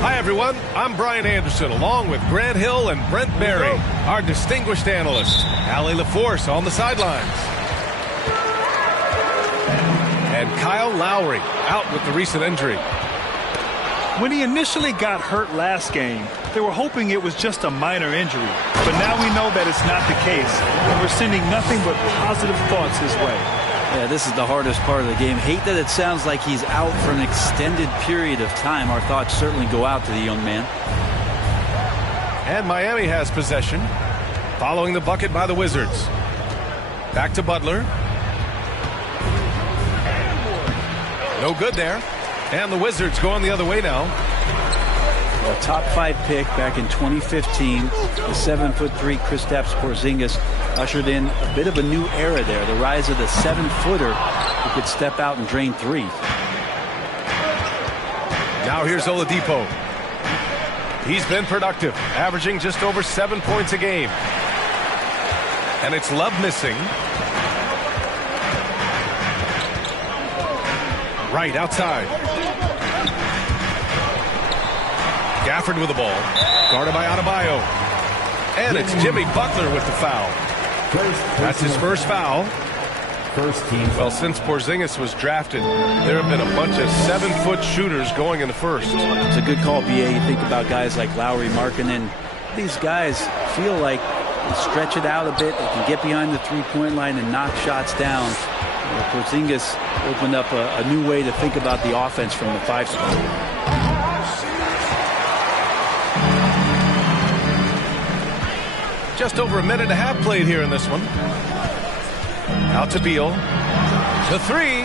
Hi, everyone. I'm Brian Anderson, along with Grant Hill and Brent Berry, our distinguished analysts. Allie LaForce on the sidelines. And Kyle Lowry out with the recent injury. When he initially got hurt last game, they were hoping it was just a minor injury. But now we know that it's not the case, and we're sending nothing but positive thoughts his way. Yeah, this is the hardest part of the game. Hate that it sounds like he's out for an extended period of time. Our thoughts certainly go out to the young man. And Miami has possession, following the bucket by the Wizards. Back to Butler. No good there. And the Wizards going the other way now. A top 5 pick back in 2015. The 7'3" Kristaps Porzingis ushered in a bit of a new era there. The rise of the 7-footer who could step out and drain threes. Now here's Oladipo. He's been productive, averaging just over 7 points a game. And it's Love missing. Right outside. Gafford with the ball. Guarded by Adebayo. And it's Jimmy Butler with the foul. That's his first foul. Well, since Porzingis was drafted, there have been a bunch of 7-foot shooters going in the first. It's a good call, B.A. You think about guys like Lowry, Markkanen. These guys feel like they stretch it out a bit. They can get behind the three-point line and knock shots down. Porzingis opened up a new way to think about the offense from the 5 spot. Just over a minute and a half played here in this one. Out to Beal. The 3.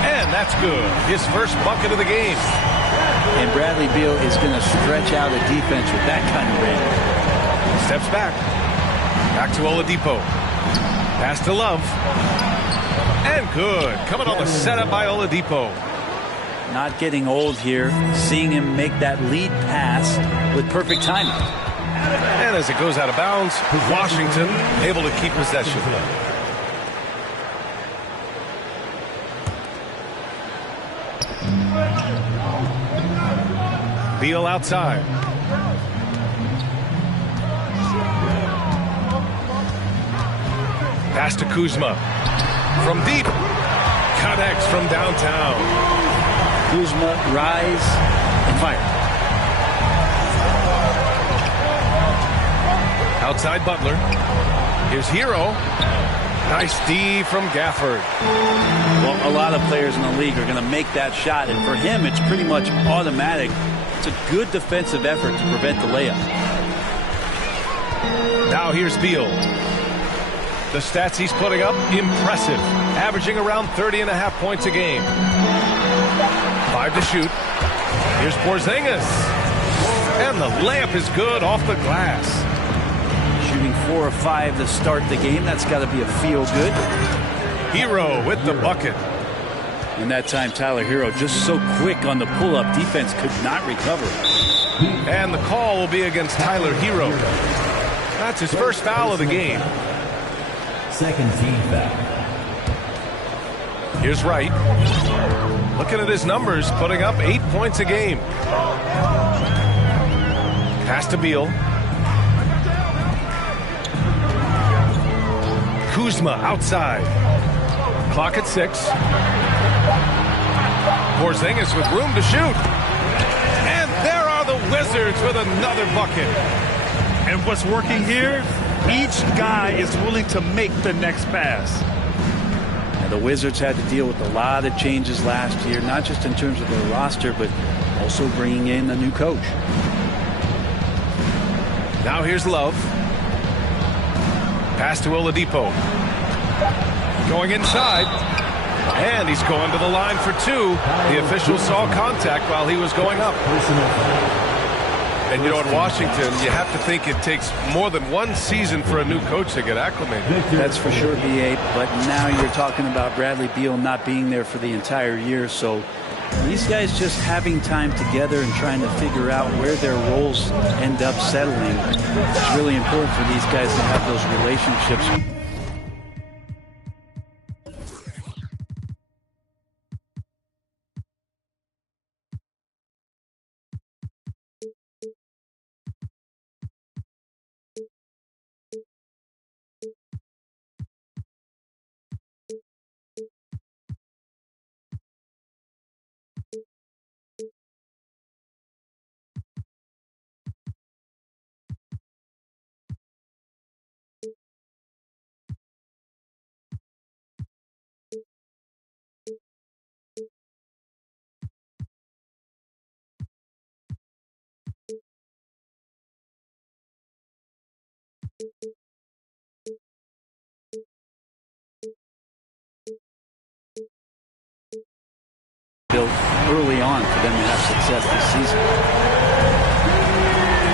And that's good. His first bucket of the game. And Bradley Beal is going to stretch out a defense with that kind of range. Steps back. Back to Oladipo. Pass to Love. And good. Coming on the setup by Oladipo. Not getting old here. Seeing him make that lead pass with perfect timing. And as it goes out of bounds, Washington able to keep possession. Beal outside. Pass to Kuzma. From deep. Connects from downtown. Kuzma, rise and fire. Outside Butler. Here's Hero. Nice D from Gafford. Well, a lot of players in the league are going to make that shot, and for him, it's pretty much automatic. It's a good defensive effort to prevent the layup. Now here's Beal. The stats he's putting up, impressive. Averaging around 30.5 points a game. 5 to shoot. Here's Porzingis. And the layup is good off the glass. Shooting 4 or 5 to start the game. That's got to be a feel-good. Hero with the bucket. And that time, Tyler Hero just so quick on the pull-up. Defense could not recover. And the call will be against Tyler Hero. That's his first foul of the game. Second team foul. Here's Wright. Looking at his numbers, putting up 8 points a game. Pass to Beal. Kuzma outside. Clock at 6. Porzingis with room to shoot. And there are the Wizards with another bucket. And what's working here? Each guy is willing to make the next pass. Now, the Wizards had to deal with a lot of changes last year, not just in terms of their roster, but also bringing in a new coach. Now here's Love. Pass to Oladipo. Going inside. And he's going to the line for 2. The official saw contact while he was going up. And you know, in Washington, you have to think it takes more than 1 season for a new coach to get acclimated. That's for sure, B.A. But now you're talking about Bradley Beal not being there for the entire year. So these guys just having time together and trying to figure out where their roles end up settling. It's really important for these guys to have those relationships. early on for them to have success this season.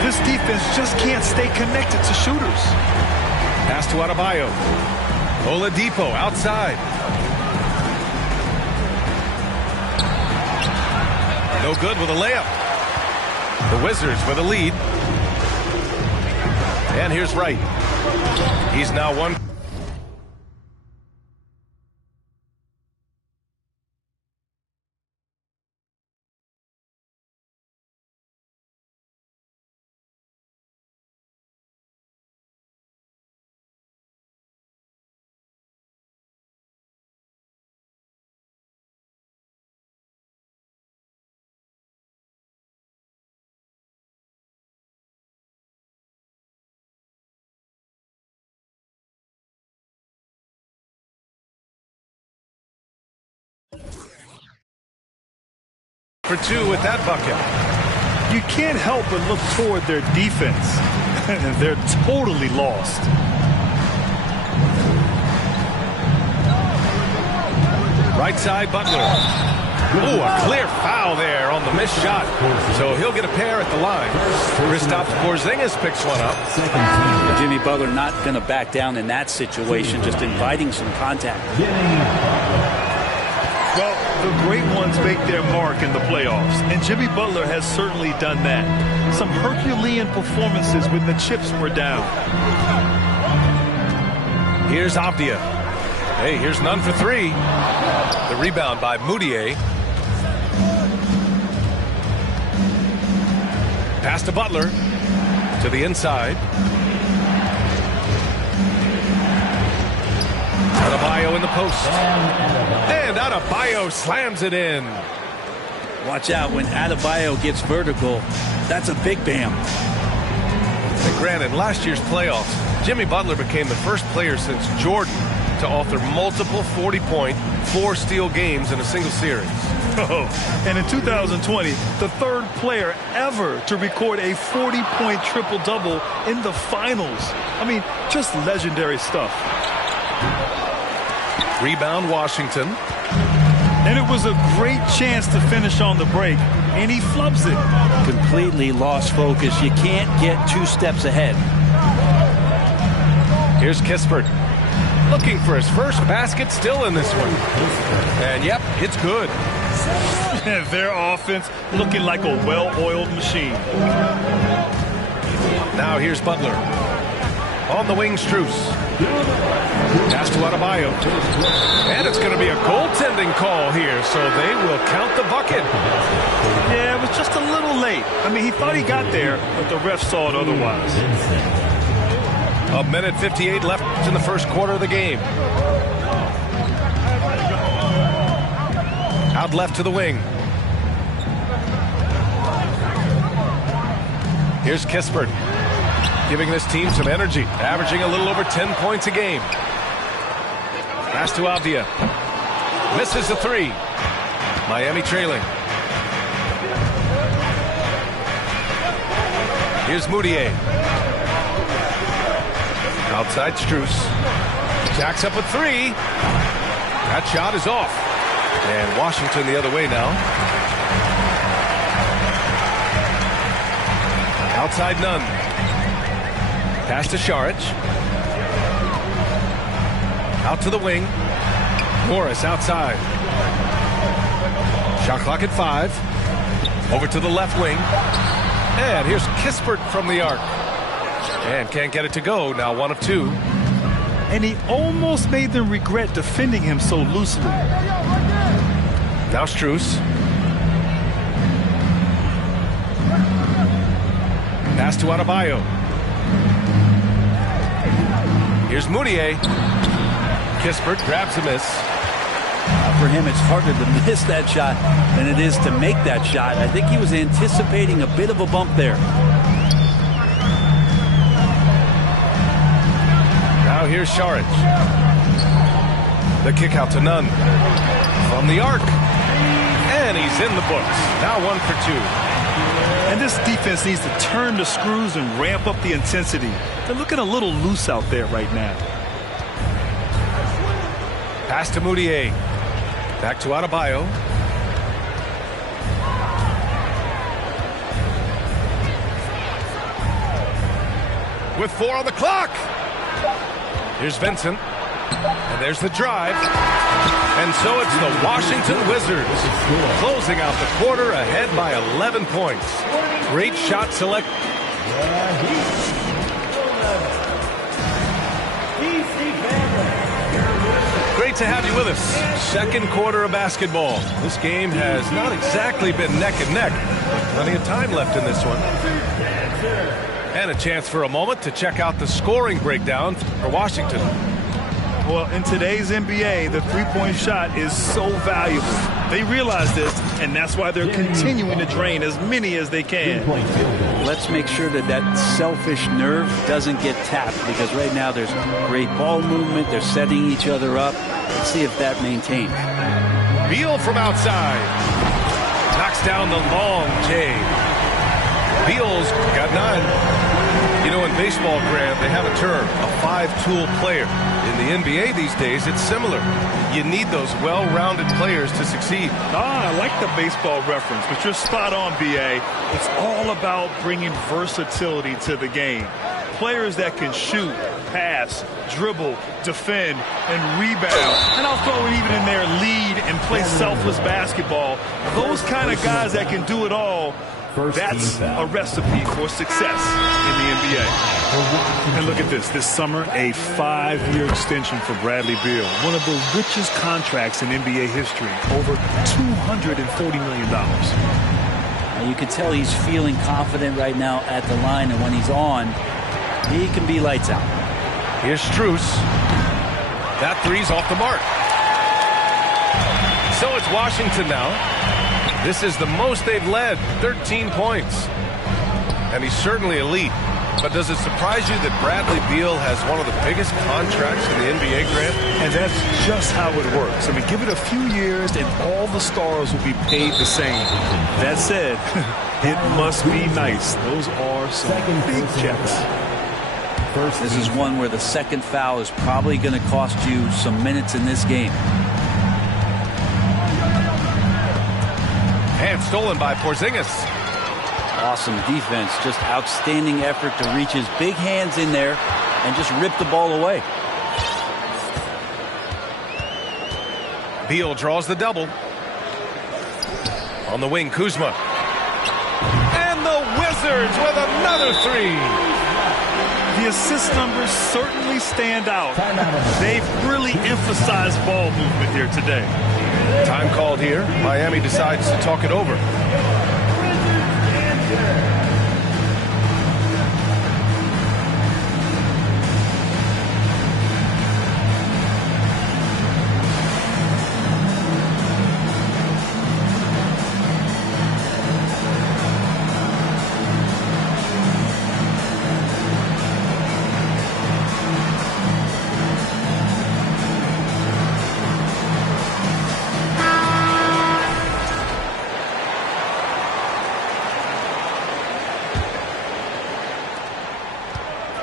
This defense just can't stay connected to shooters. Pass to Adebayo. Oladipo outside. No good with a layup. The Wizards with a lead. And here's Wright. He's now one. For two with that bucket. You can't help but look toward their defense. They're totally lost. Right side, Butler. Ooh, a clear foul there on the missed shot. So he'll get a pair at the line. Kristaps Porzingis picks one up. Jimmy Butler not going to back down in that situation, just inviting some contact. Well, the great ones make their mark in the playoffs, and Jimmy Butler has certainly done that. Some Herculean performances when the chips were down. Here's Avdia. Hey, here's none for three. The rebound by Moutier. Pass to Butler. To the inside. Adebayo in the post. And Adebayo slams it in. Watch out when Adebayo gets vertical. That's a big bam. And granted, last year's playoffs, Jimmy Butler became the first player since Jordan to author multiple 40-point, 4-steal games in a single series. Oh, and in 2020, the third player ever to record a 40-point triple-double in the finals. I mean, just legendary stuff. Rebound, Washington. And it was a great chance to finish on the break, and he flubs it. Completely lost focus. You can't get 2 steps ahead. Here's Kispert. Looking for his first basket, still in this one. And yep, it's good. Their offense looking like a well-oiled machine. Now here's Butler. On the wing, Strus. Pass to Adebayo. And it's going to be a goaltending call here, so they will count the bucket. Yeah, it was just a little late. I mean, he thought he got there, but the ref saw it otherwise. A minute 58 left in the first quarter of the game. Out left to the wing. Here's Kispert, giving this team some energy, averaging a little over 10 points a game. Pass to Avdia. Misses the three. Miami trailing. Here's Moutier. Outside Strus. Jacks up a three. That shot is off. And Washington the other way now. Outside Nunn. Pass to Šarić. Out to the wing. Morris outside. Shot clock at 5. Over to the left wing. And here's Kispert from the arc. And can't get it to go. Now 1 of 2. And he almost made them regret defending him so loosely. Now Strus. Pass to Adebayo. Here's Moutier. Kispert grabs a miss. For him, it's harder to miss that shot than it is to make that shot. I think he was anticipating a bit of a bump there. Now here's Šarić. The kick out to Nunn. From the arc. And he's in the books. Now 1 for 2. And this defense needs to turn the screws and ramp up the intensity. They're looking a little loose out there right now. Pass to Moutier. Back to Adebayo. with 4 on the clock. Here's Vincent. And there's the drive. And so it's the Washington Wizards closing out the quarter ahead by 11 points. Great shot select. Great to have you with us. Second quarter of basketball. This game has not exactly been neck and neck. Plenty of time left in this one. And a chance for a moment to check out the scoring breakdown for Washington. Well, in today's NBA, the three-point shot is so valuable. They realize this, and that's why they're continuing to drain as many as they can. Let's make sure that that selfish nerve doesn't get tapped, because right now there's great ball movement. They're setting each other up. Let's see if that maintains. Beal from outside. Knocks down the long J. Beal's got 9. You know, in baseball, Grant, they have a term, a 5-tool player. In the NBA these days, it's similar. You need those well-rounded players to succeed. I like the baseball reference, but you're spot on, B.A. It's all about bringing versatility to the game. Players that can shoot, pass, dribble, defend, and rebound. And I'll throw it even in there, lead and play selfless basketball. Those kind of guys that can do it all, that's a recipe for success in the NBA. And look at this. This summer, a 5-year extension for Bradley Beal. One of the richest contracts in NBA history. Over $240 million. And you can tell he's feeling confident right now at the line. And when he's on, he can be lights out. Here's Strus. That three's off the mark. So it's Washington now. This is the most they've led, 13 points. And he's certainly elite. But does it surprise you that Bradley Beal has one of the biggest contracts in the NBA, Grant? And that's just how it works. I mean, give it a few years and all the stars will be paid the same. That said, it must be nice. Those are some big checks. This is one where the second foul is probably going to cost you some minutes in this game. And stolen by Porzingis. Awesome defense. Just outstanding effort to reach his big hands in there and just rip the ball away. Beal draws the double. On the wing, Kuzma. And the Wizards with another three. The assist numbers certainly stand out. They've really emphasized ball movement here today. Time called here. Miami decides to talk it over.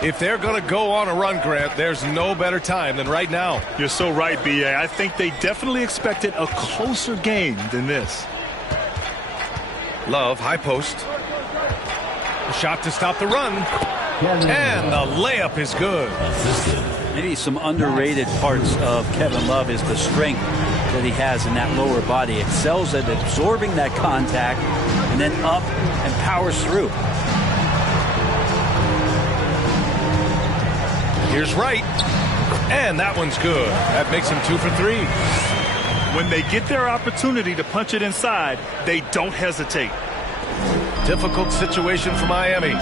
If they're going to go on a run, Grant, there's no better time than right now. You're so right, B.A. I think they definitely expected a closer game than this. Love, high post. A shot to stop the run. And the layup is good. Maybe some underrated parts of Kevin Love is the strength that he has in that lower body. Excels at absorbing that contact and then up and powers through. Here's Wright, and that one's good. That makes him 2 for 3. When they get their opportunity to punch it inside, they don't hesitate. Difficult situation for Miami.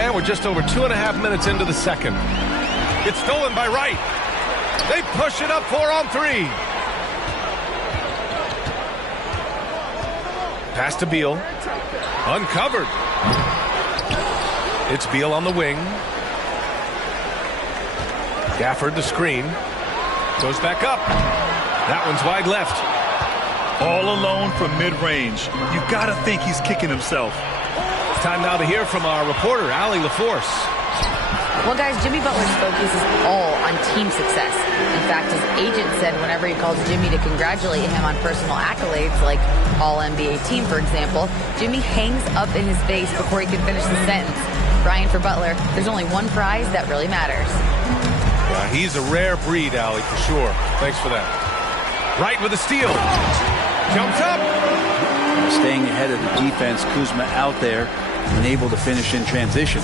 And we're just over 2.5 minutes into the second. It's stolen by Wright. They push it up 4 on 3. Pass to Beal. Uncovered. It's Beal on the wing. Gafford the screen. Goes back up. That one's wide left. All alone from mid-range. You've got to think he's kicking himself. It's time now to hear from our reporter, Allie LaForce. Well, guys, Jimmy Butler's focus is all on team success. In fact, his agent said whenever he calls Jimmy to congratulate him on personal accolades, like All-NBA team, for example, Jimmy hangs up in his face before he can finish the sentence. Brian, for Butler, there's only one prize that really matters. Yeah, he's a rare breed, Allie, for sure. Thanks for that. Right with the steal. Jumps up. Staying ahead of the defense, Kuzma out there and able to finish in transition.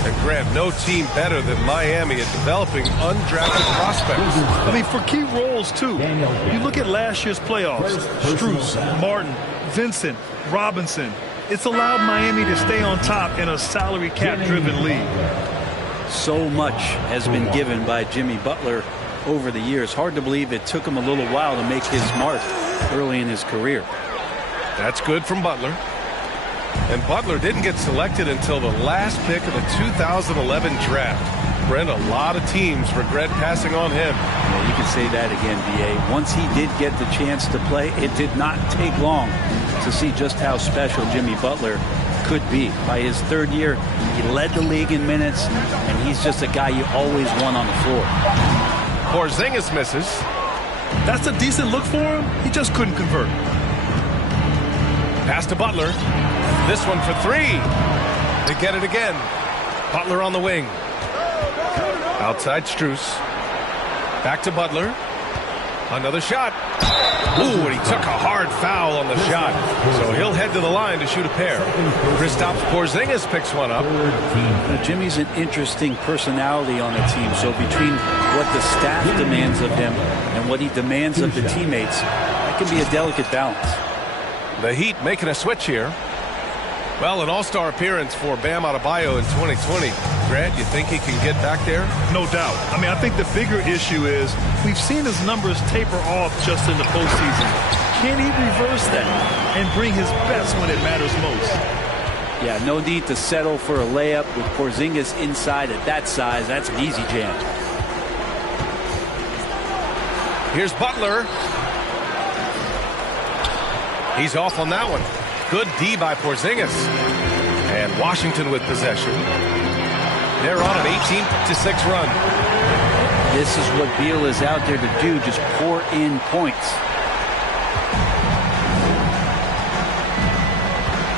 And Grant, no team better than Miami at developing undrafted prospects. I mean, for key roles, too. You look at last year's playoffs. Strus, Martin, Vincent, Robinson. It's allowed Miami to stay on top in a salary cap-driven league. So much has been given by Jimmy Butler over the years. Hard to believe it took him a little while to make his mark early in his career. That's good from Butler. And Butler didn't get selected until the last pick of the 2011 draft. Brent, a lot of teams regret passing on him. Yeah, you can say that again, B.A. Once he did get the chance to play, it did not take long to see just how special Jimmy Butler could be. By his third year, he led the league in minutes, and he's just a guy you always want on the floor. Porzingis misses. That's a decent look for him. He just couldn't convert. Pass to Butler. This one for three. They get it again. Butler on the wing. Outside Strus. Back to Butler. Another shot. Ooh, and he took a hard foul on the shot. So he'll head to the line to shoot a pair. Kristaps Porzingis picks one up. Jimmy's an interesting personality on the team. So between what the staff demands of him and what he demands of the teammates, that can be a delicate balance. The Heat making a switch here. Well, an all-star appearance for Bam Adebayo in 2020. Grant, you think he can get back there? No doubt. I mean, I think the bigger issue is we've seen his numbers taper off just in the postseason. Can he reverse that and bring his best when it matters most? Yeah, no need to settle for a layup with Porzingis inside at that size. That's an easy jam. Here's Butler. He's off on that one. Good D by Porzingis. And Washington with possession. They're on an 18-6 run. This is what Beal is out there to do, just pour in points.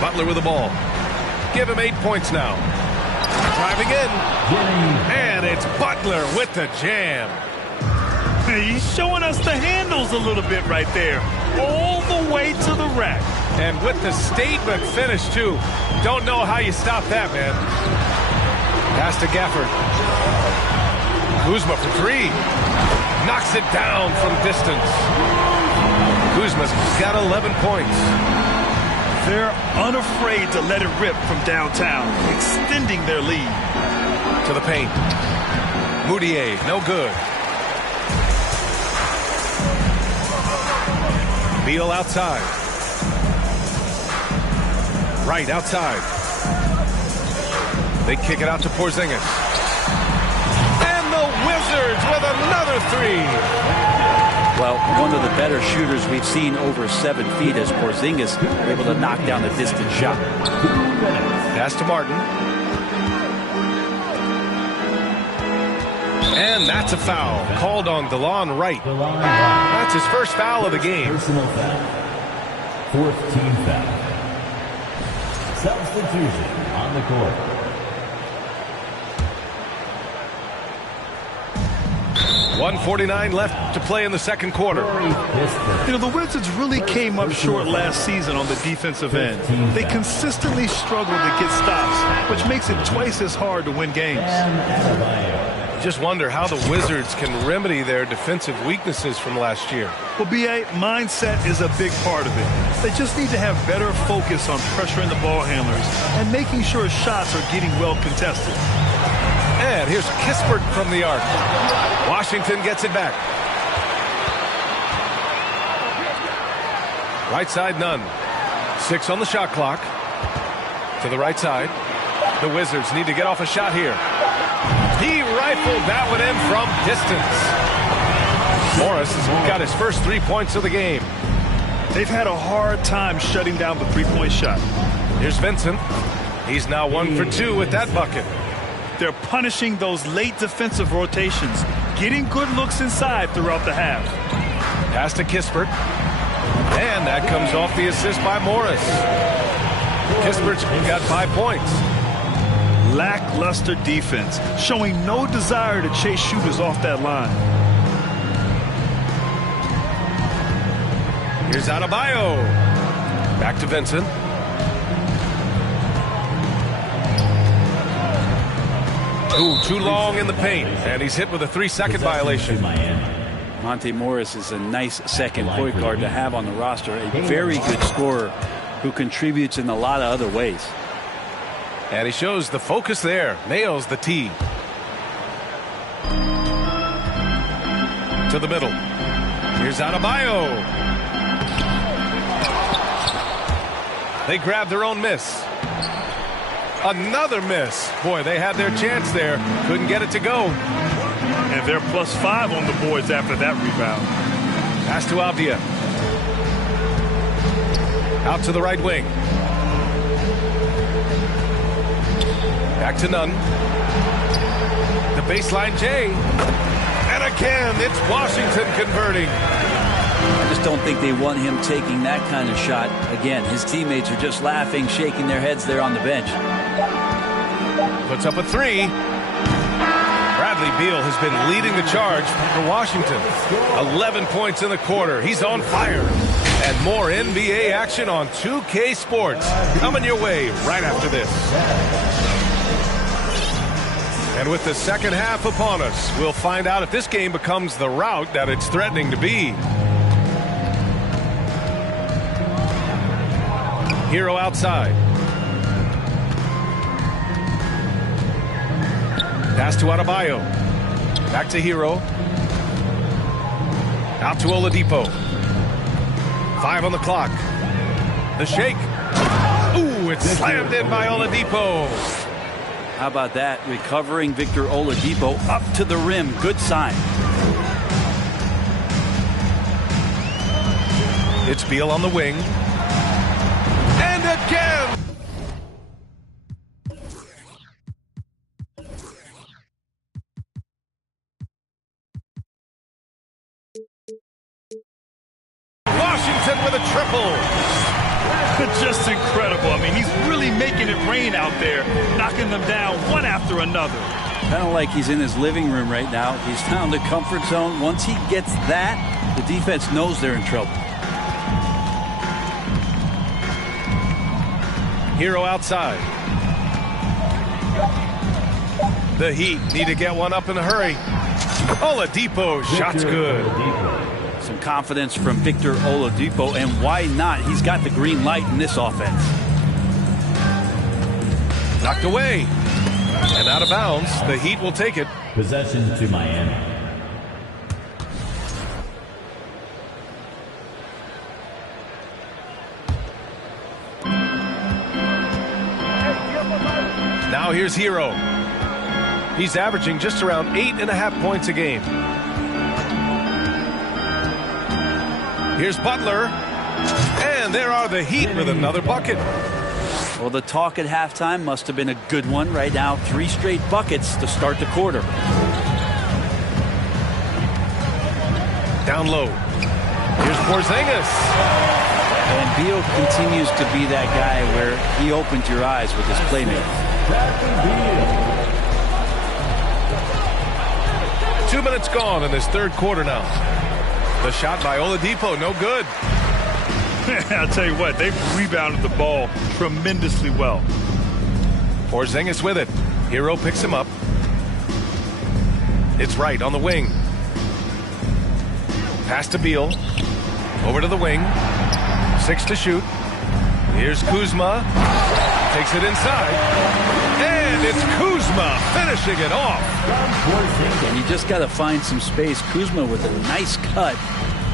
Butler with the ball. Give him 8 points now. Driving in. And it's Butler with the jam. He's showing us the handles a little bit right there. All the way to the rack. And with the statement finish, too. Don't know how you stop that, man. Pass to Gafford. Kuzma for three. Knocks it down from distance. Kuzma's got 11 points. They're unafraid to let it rip from downtown, extending their lead. To the paint. Moutier, no good. Beal outside. Right outside. They kick it out to Porzingis. And the Wizards with another three. Well, one of the better shooters we've seen over 7 feet as Porzingis able to knock down a distant shot. Pass to Martin. And that's a foul called on DeLon Wright. That's his first foul of the game. Personal foul. 4th team foul. Substitution on the court. .149 left to play in the second quarter. You know, the Wizards really came up short last season on the defensive end. They consistently struggle to get stops, which makes it twice as hard to win games. Just wonder how the Wizards can remedy their defensive weaknesses from last year. Well, B.A., mindset is a big part of it. They just need to have better focus on pressuring the ball handlers and making sure shots are getting well contested. And here's Kispert from the arc. Washington gets it back. Right side, none. 6 on the shot clock. To the right side. The Wizards need to get off a shot here. He rifled that one in from distance. Morris has got his first 3 points of the game. They've had a hard time shutting down the three-point shot. Here's Vincent. He's now 1 for 2 with that bucket. They're punishing those late defensive rotations, getting good looks inside throughout the half. Pass to Kispert. And that comes off the assist by Morris. Kispert's got 5 points. Lackluster defense, showing no desire to chase shooters off that line. Here's Adebayo. Back to Vincent. Ooh, too long in the paint. And he's hit with a 3-second violation. Monte Morris is a nice second point guard to have on the roster. A very good scorer who contributes in a lot of other ways. And he shows the focus there. Nails the tee. To the middle. Here's Adebayo. They grab their own miss. Another miss. Boy, they had their chance there. Couldn't get it to go. And they're +5 on the boards after that rebound. Pass to Avdia. Out to the right wing. Back to Nunn. The baseline J. And again, it's Washington converting. I just don't think they want him taking that kind of shot. Again, his teammates are just laughing, shaking their heads there on the bench. Puts up a 3. Bradley Beal has been leading the charge for Washington. 11 points in the quarter. He's on fire. And more NBA action on 2K Sports. Coming your way right after this. And with the second half upon us, we'll find out if this game becomes the rout that it's threatening to be. Hero outside. Pass to Adebayo. Back to Hero. Out to Oladipo. 5 on the clock. The shake. Ooh, it's slammed in by Oladipo. How about that? Recovering Victor Oladipo up to the rim. Good sign. It's Beal on the wing. And again. Washington with a triple. Just incredible. I mean, he's really making it rain out there, knocking them down one after another. Kind of like he's in his living room right now. He's found the comfort zone. Once he gets that, the defense knows they're in trouble. Hero outside. The Heat need to get one up in a hurry. Oladipo, shot's good. Some confidence from Victor Oladipo, and why not? He's got the green light in this offense. Knocked away. And out of bounds. The Heat will take it. Possession to Miami. Now here's Hero. He's averaging just around 8.5 points a game. Here's Butler. And there are the Heat with another bucket. Well, the talk at halftime must have been a good one. Right now, 3 straight buckets to start the quarter. Down low. Here's Porzingis. And Beal continues to be that guy where he opens your eyes with his playmaking. 2 minutes gone in this third quarter now. The shot by Oladipo, no good. I'll tell you what, they've rebounded the ball tremendously well. Porzingis with it. Hero picks him up. It's right on the wing. Pass to Beal. Over to the wing. 6 to shoot. Here's Kuzma. Takes it inside. And it's Kuzma finishing it off. And you just got to find some space. Kuzma with a nice cut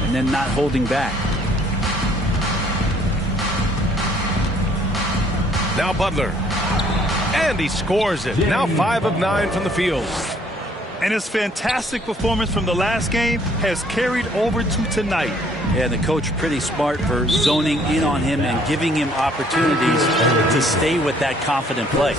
and then not holding back. Now Butler. And he scores it. Now 5 of 9 from the field. And his fantastic performance from the last game has carried over to tonight. Yeah, the coach pretty smart for zoning in on him and giving him opportunities to stay with that confident play.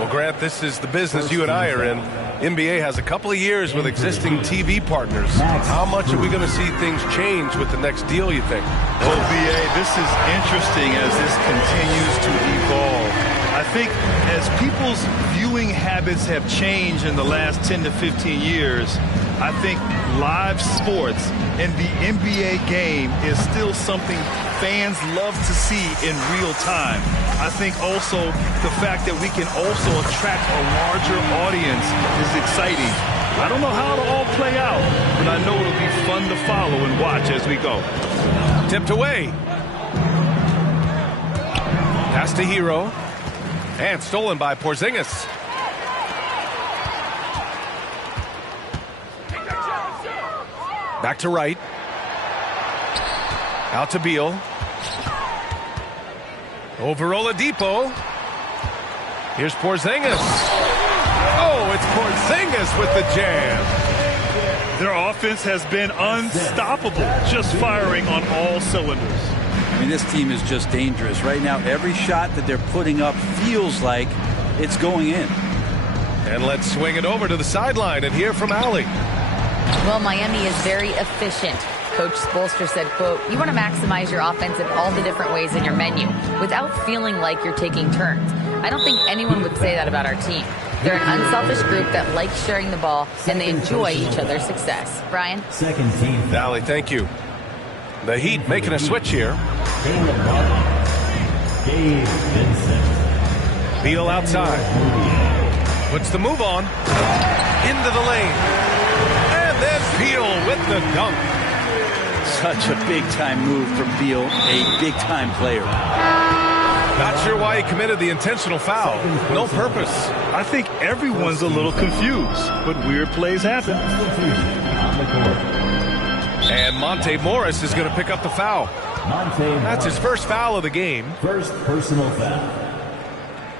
Well, Grant, this is the business you and I are in. NBA has a couple of years with existing TV partners. How much are we going to see things change with the next deal, you think? Well, BA, this is interesting as this continues to evolve. I think as people's viewing habits have changed in the last 10 to 15 years, I think live sports and the NBA game is still something fans love to see in real time. I think also the fact that we can also attract a larger audience is exciting. I don't know how it'll all play out, but I know it'll be fun to follow and watch as we go. Tipped away. Pass to Hero. And stolen by Porzingis. Back to Wright. Out to Beal. Over Oladipo. Here's Porzingis. Oh, it's Porzingis with the jam. Their offense has been unstoppable, just firing on all cylinders. I mean, this team is just dangerous. Right now, every shot that they're putting up feels like it's going in. And let's swing it over to the sideline and hear from Allie. Well, Miami is very efficient. Coach Spoelstra said, quote, "You want to maximize your offense in all the different ways in your menu without feeling like you're taking turns." I don't think anyone would say that about our team. They're an unselfish group that likes sharing the ball, and they enjoy each other's success. Brian? Second team. Allie, thank you. The Heat making a switch here. Gabe Vincent. Beal outside. Puts the move on. Into the lane. And then Beal with the dunk. Such a big-time move from Beal, a big-time player. Not sure why he committed the intentional foul. No purpose. I think everyone's a little confused, but weird plays happen. On the court. And Monte Morris is going to pick up the foul. That's his first foul of the game. First personal foul.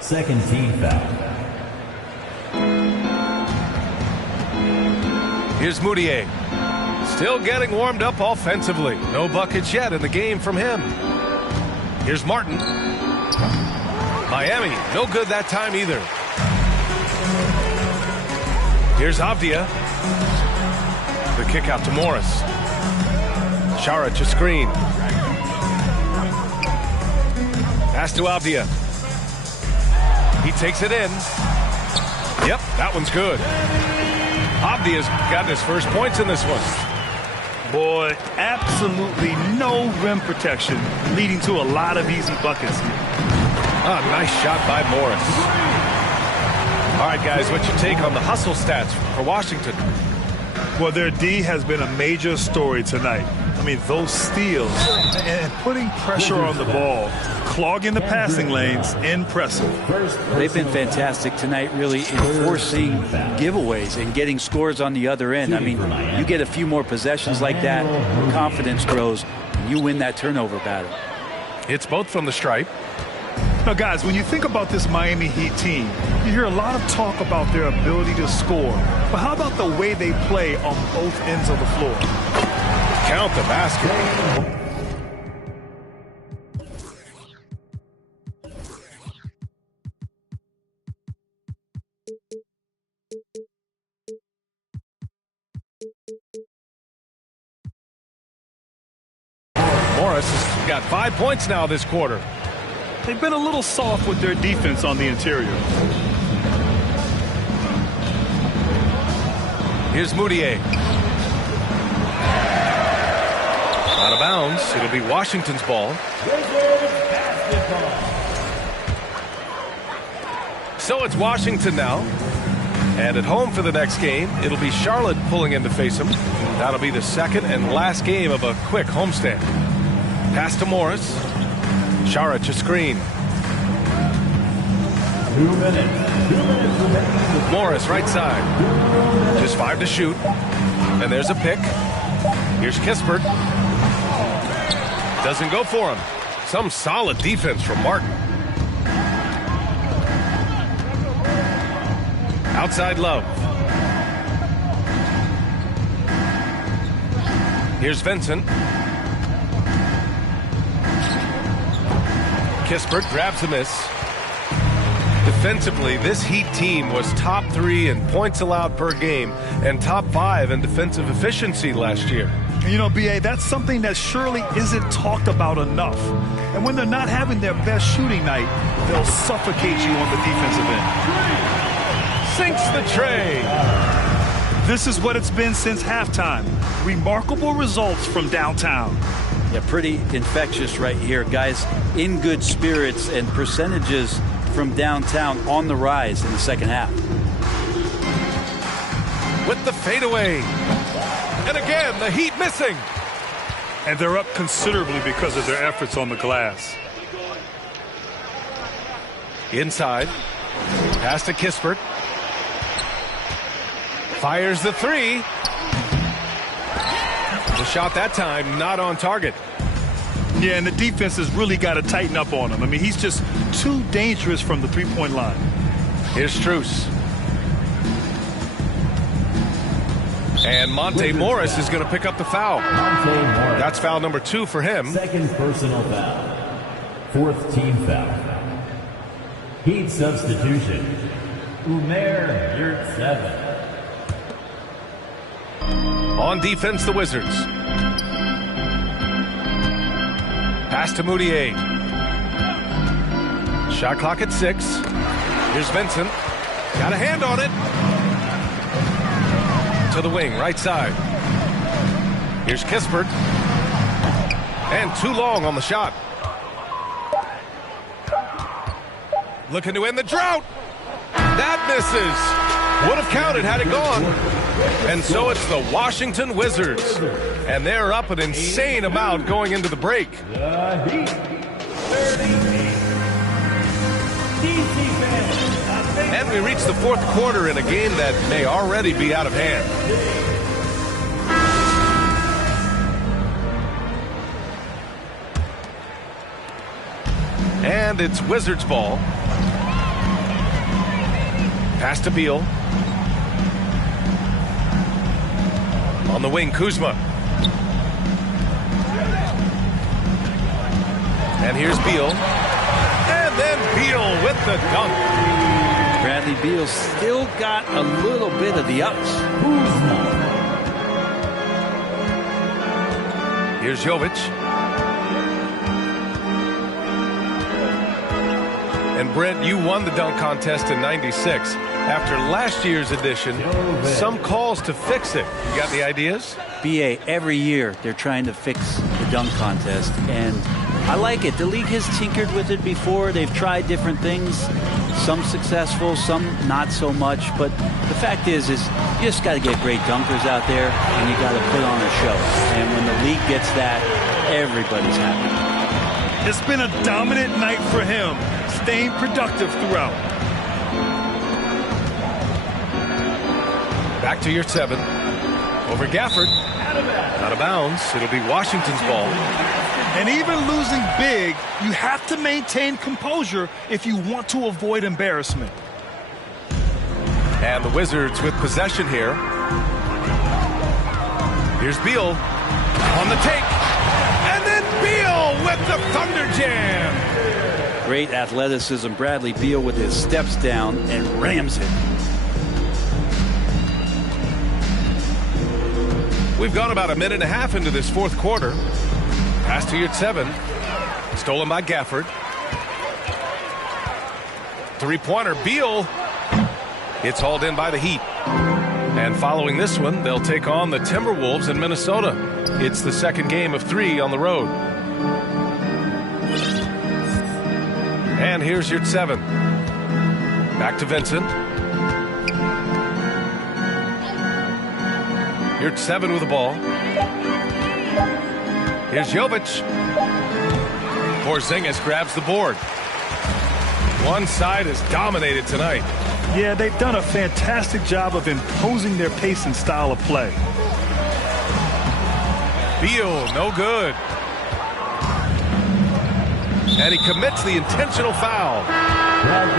Second team foul. Here's Moutier. Still getting warmed up offensively. No buckets yet in the game from him. Here's Martin. Miami, no good that time either. Here's Avdia. The kick out to Morris. Šarić a screen. Pass to Avdia. He takes it in. Yep, that one's good. Avdia's gotten his first points in this one. Boy, absolutely no rim protection, leading to a lot of easy buckets. Ah, nice shot by Morris. All right, guys, what's your take on the hustle stats for Washington? Well, their D has been a major story tonight. I mean, those steals and putting pressure on the ball, clogging the passing lanes, impressive. They've been fantastic tonight, really enforcing giveaways and getting scores on the other end. I mean, you get a few more possessions like that, confidence grows, and you win that turnover battle. It's both from the stripe. Now, guys, when you think about this Miami Heat team, you hear a lot of talk about their ability to score. But how about the way they play on both ends of the floor? Count the basket. Morris has got 5 points now this quarter. They've been a little soft with their defense on the interior. Here's Moutier. Out of bounds. It'll be Washington's ball. So it's Washington now. And at home for the next game, it'll be Charlotte pulling in to face them. That'll be the second and last game of a quick homestand. Pass to Morris. Šarić a screen. 2 minutes. Morris right side. Just 5 to shoot. And there's a pick. Here's Kispert. Doesn't go for him. Some solid defense from Martin. Outside Love. Here's Vincent. Kispert grabs the miss. Defensively, this Heat team was top 3 in points allowed per game and top 5 in defensive efficiency last year. You know, B.A., that's something that surely isn't talked about enough. And when they're not having their best shooting night, they'll suffocate you on the defensive end. Sinks the tray. This is what it's been since halftime. Remarkable results from downtown. Yeah, pretty infectious right here. Guys in good spirits, and percentages from downtown on the rise in the second half. With the fadeaway. And again, the Heat missing. And they're up considerably because of their efforts on the glass. Inside. Pass to Kispert. Fires the 3. The shot that time not on target. Yeah, and the defense has really got to tighten up on him. I mean, he's just too dangerous from the three-point line. Here's Strus. And Monte Morris is going to pick up the foul. That's foul number 2 for him. Second personal foul. 4th team foul. Heat substitution. Umair Yurtseven. On defense, the Wizards. Pass to Moutier. Shot clock at 6. Here's Vincent. Got a hand on it. To the wing, right side. Here's Kispert. And too long on the shot. Looking to end the drought. That misses. Would have counted had it gone. And so it's the Washington Wizards. And they're up an insane amount going into the break. And we reach the 4th quarter in a game that may already be out of hand. And it's Wizards ball. Pass to Beal. On the wing, Kuzma. And here's Beal. And then Beal with the dunk. Bradley Beal still got a little bit of the ups. Here's Jovic. And Brent, you won the dunk contest in '96. After last year's edition, some calls to fix it. You got the ideas? BA, every year they're trying to fix the dunk contest, and I like it. The league has tinkered with it before. They've tried different things, some successful, some not so much. But the fact is you just got to get great dunkers out there, and you got to put on a show. And when the league gets that, everybody's happy. It's been a dominant night for him, staying productive throughout. Back to your 7. Over Gafford. Out of bounds. It'll be Washington's ball. And even losing big, you have to maintain composure if you want to avoid embarrassment. And the Wizards with possession here. Here's Beal on the take. And then Beal with the Thunder Jam. Great athleticism. Bradley Beal with his steps down and rams it. We've gone about a minute and a half into this 4th quarter. Pass to your 7. Stolen by Gafford. 3-pointer. Beal. It's hauled in by the Heat. And following this one, they'll take on the Timberwolves in Minnesota. It's the 2nd game of 3 on the road. And here's your 7. Back to Vincent. You're 7 with the ball. Here's Jovic. Porzingis grabs the board. One side is dominated tonight. Yeah, they've done a fantastic job of imposing their pace and style of play. Beal, no good. And he commits the intentional foul.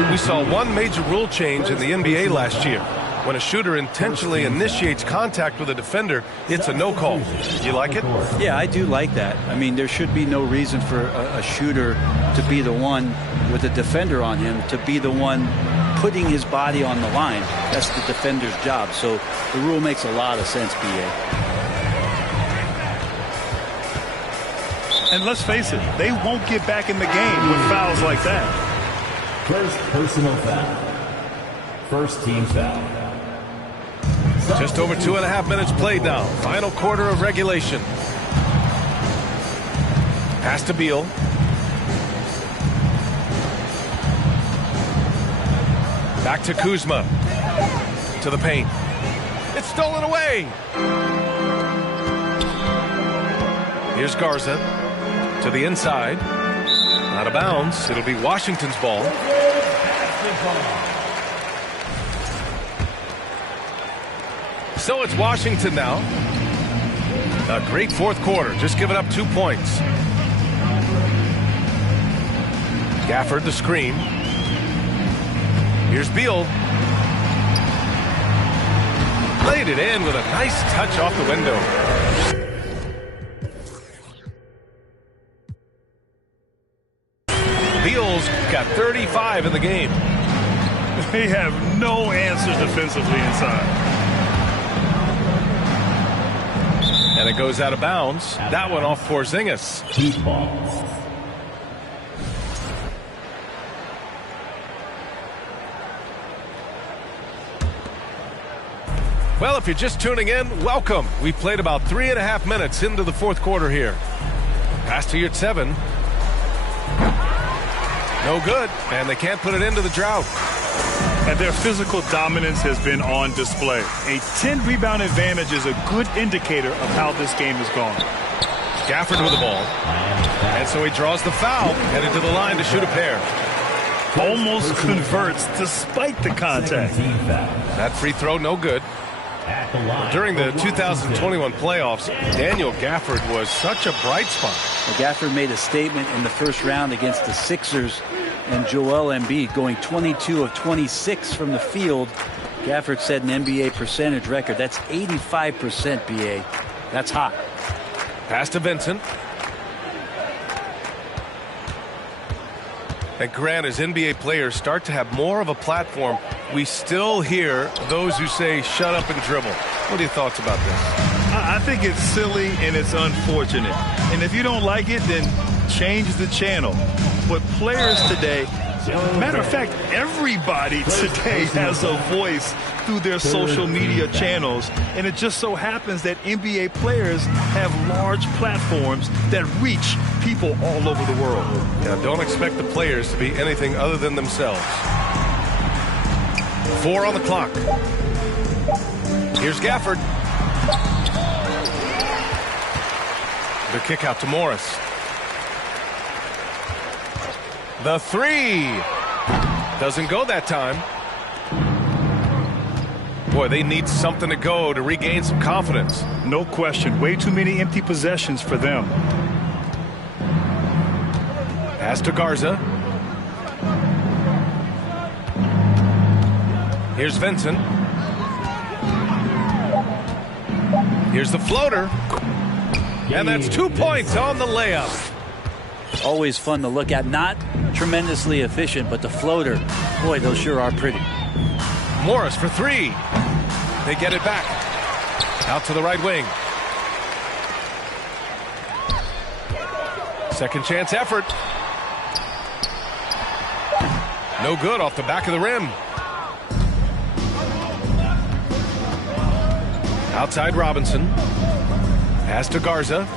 We saw one major rule change in the NBA last year. When a shooter intentionally initiates contact with a defender, it's a no call. You like it? Yeah, I do like that. I mean, there should be no reason for a shooter to be the one with a defender on him, to be the one putting his body on the line. That's the defender's job. So the rule makes a lot of sense, B.A. And let's face it, they won't get back in the game with fouls like that. First personal foul. First team foul. Just over 2.5 minutes played now. Final quarter of regulation. Pass to Beal. Back to Kuzma. To the paint. It's stolen away. Here's Garza. To the inside. Out of bounds. It'll be Washington's ball. So it's Washington now. A great fourth quarter. Just giving up 2 points. Gafford the screen. Here's Beal. Laid it in with a nice touch off the window. Beal's got 35 in the game. They have no answers defensively inside. And it goes out of bounds. That one off Porzingis. Heat ball. Well, if you're just tuning in, welcome. We played about 3.5 minutes into the fourth quarter here. Pass to Yurtseven. No good, and they can't put it into the drought. And their physical dominance has been on display. A 10-rebound advantage is a good indicator of how this game has gone. Gafford with the ball. And so he draws the foul, headed to the line to shoot a pair. Almost converts despite the contact. That free throw, no good. During the 2021 playoffs, Daniel Gafford was such a bright spot. Well, Gafford made a statement in the first round against the Sixers and Joel Embiid, going 22 of 26 from the field. Gafford set an NBA percentage record. That's 85%, BA. That's hot. Pass to Vincent. And Grant, as NBA players start to have more of a platform, we still hear those who say shut up and dribble. What are your thoughts about this? I think it's silly and it's unfortunate. And if you don't like it, then change the channel. But players today, matter of fact, everybody today has a voice through their social media channels. And it just so happens that NBA players have large platforms that reach people all over the world. Yeah, don't expect the players to be anything other than themselves. 4 on the clock. Here's Gafford. The kick out to Morris. The three. Doesn't go that time. Boy, they need something to go to regain some confidence. No question. Way too many empty possessions for them. Pass to Garza. Here's Vincent. Here's the floater. And that's 2 points on the layup. Always fun to look at. Not tremendously efficient, but the floater, boy, those sure are pretty. Morris for three. They get it back. Out to the right wing. Second chance effort. No good off the back of the rim. Outside Robinson. Pass to Garza.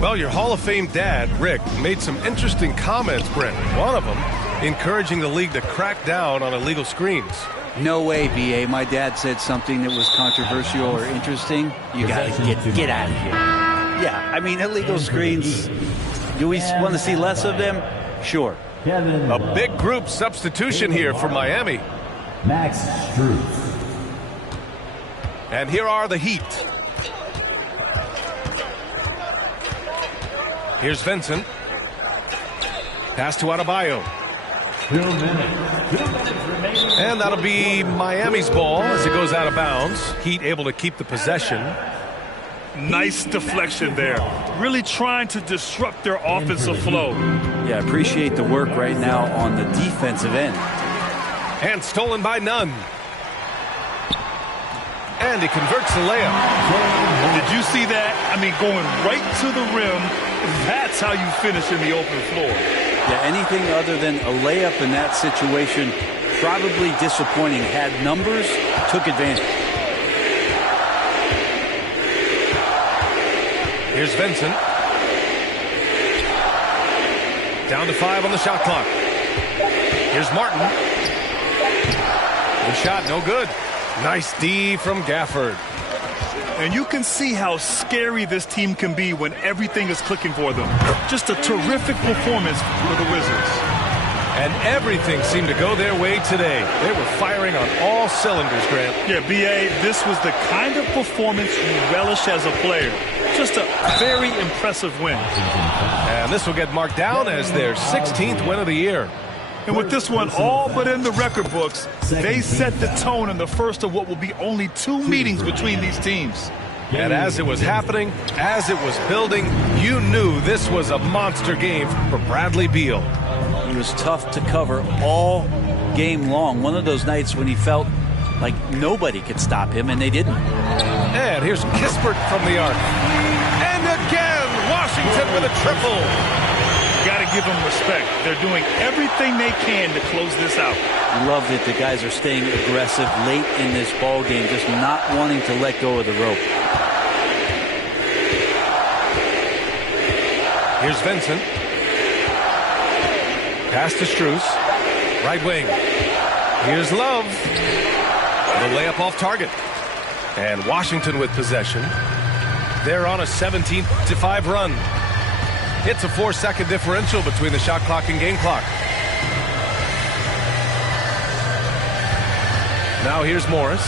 Well, your Hall of Fame dad, Rick, made some interesting comments, Brent. One of them encouraging the league to crack down on illegal screens. No way, BA. My dad said something that was controversial or interesting. You got to get out of here. Yeah, I mean, illegal screens, do we want to see less of them? Sure. A big group substitution here for Miami. Max Strus. And here are the Heat. Here's Vincent. Pass to Adebayo. And that'll be Miami's ball as it goes out of bounds. Heat able to keep the possession. Nice deflection there. Really trying to disrupt their offensive flow. Yeah, appreciate the work right now on the defensive end. And stolen by Nunn. And he converts the layup. Did you see that? I mean, going right to the rim. That's how you finish in the open floor. Yeah, anything other than a layup in that situation, probably disappointing. Had numbers, took advantage. Here's Vincent. Down to 5 on the shot clock. Here's Martin. The shot, no good. Nice D from Gafford. And you can see how scary this team can be when everything is clicking for them. Just a terrific performance for the Wizards. And everything seemed to go their way today. They were firing on all cylinders, Grant. Yeah, B.A., this was the kind of performance you relish as a player. Just a very impressive win. And this will get marked down as their 16th win of the year. And with this one all but in the record books, they set the tone in the first of what will be only 2 meetings between these teams. And as it was happening, as it was building, you knew this was a monster game for Bradley Beal. He was tough to cover all game long. One of those nights when he felt like nobody could stop him, and they didn't. And here's Kispert from the arc. And again, Washington with a triple. Got to give them respect. They're doing everything they can to close this out. I love that the guys are staying aggressive late in this ball game, just not wanting to let go of the rope. Here's Vincent. Pass to Strus. Right wing. Here's Love. The layup off target. And Washington with possession. They're on a 17-5 run. It's a 4-second differential between the shot clock and game clock. Now here's Morris.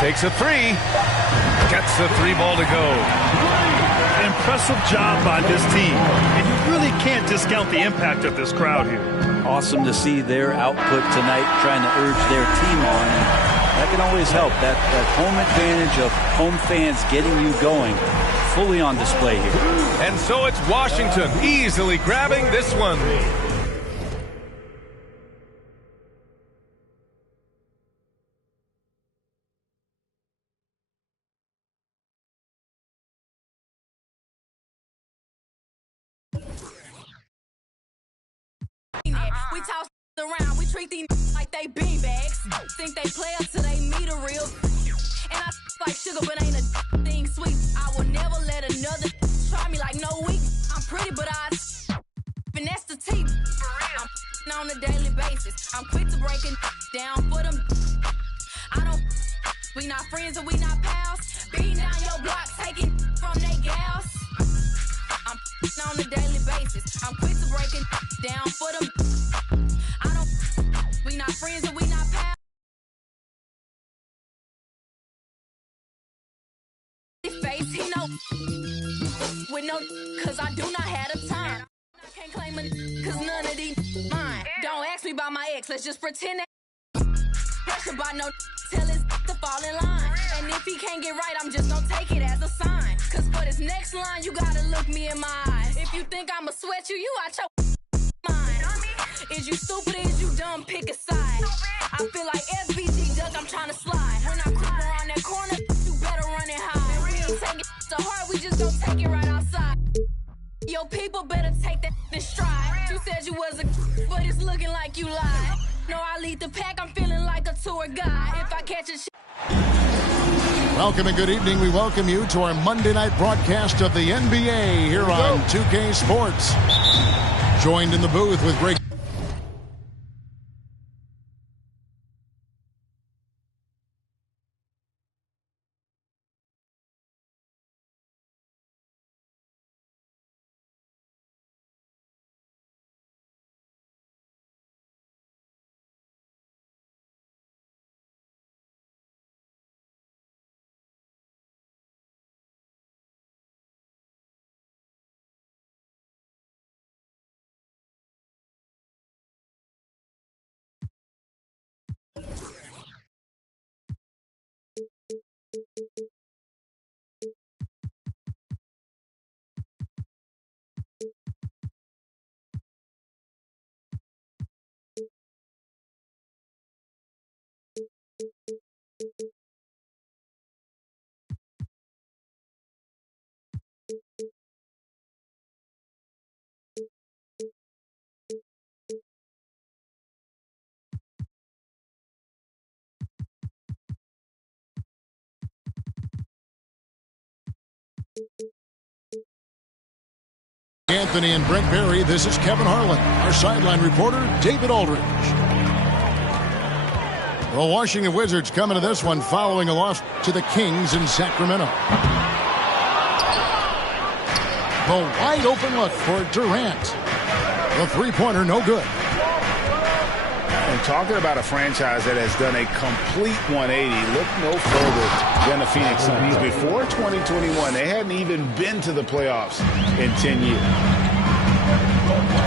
Takes a 3. Gets the 3 ball to go. Impressive job by this team. And you really can't discount the impact of this crowd here. Awesome to see their output tonight, trying to urge their team on. And that can always help. That home advantage of home fans getting you going, fully on display here. And so it's Washington easily grabbing this one. We toss around, we treat these like they beanbags. Think they play us till they meet a real. And I like sugar, but ain't a thing sweet. I will never let another try me like no weak. I'm pretty, but I finesse the teeth. I'm on a daily basis. I'm quick to break it down for them. I don't. We not friends and we not pals. Beating down your block, taking from they gals. I'm on a daily basis. I'm quick to break it down for them. I don't. We not friends and we not pals. His face, he know. With no, cause I do not have the time. I can't claim it, cause none of these mine. Don't ask me about my ex, let's just pretend that. Pressure by no, tell his to fall in line. And if he can't get right, I'm just gonna take it as a sign. Cause for this next line, you gotta look me in my eyes. If you think I'ma sweat you, you out your mind. Is you stupid or is you dumb? Pick a side. I feel like FBG Duck, I'm trying to slide. When I creep around that corner, you better run and hide. We ain't take it to heart, we just gon' take it right outside. Your people better take that in stride. You said you was a but it's looking like you lied. No, I lead the pack, I'm feeling like a tour guide. If I catch a Welcome and good evening. We welcome you to our Monday night broadcast of the NBA here on 2K Sports. Joined in the booth with Greg Anthony and Brent Berry, this is Kevin Harlan. Our sideline reporter, David Aldridge. The Washington Wizards coming to this one following a loss to the Kings in Sacramento. The wide open look for Durant. The three-pointer, no good. And talking about a franchise that has done a complete 180, look no further than the Phoenix Suns. Before 2021, they hadn't even been to the playoffs in 10 years.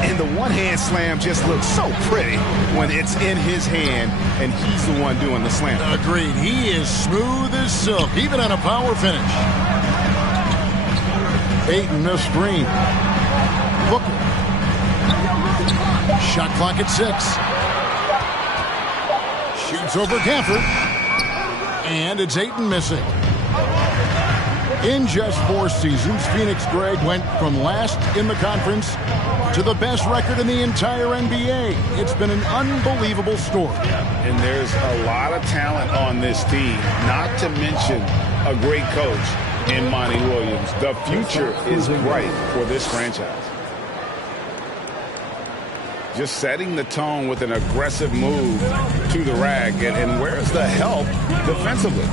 And the one-hand slam just looks so pretty when it's in his hand and he's the one doing the slam. Agreed. He is smooth as silk, even on a power finish. Ayton, a screen. Booker. Shot clock at 6. Shoots over Gafford. And it's Ayton missing. In just 4 seasons, Phoenix, Greg, went from last in the conference to the best record in the entire NBA. It's been an unbelievable story. And there's a lot of talent on this team, not to mention a great coach in Monty Williams. The future is bright for this franchise. Just setting the tone with an aggressive move to the rack. And where's the help defensively?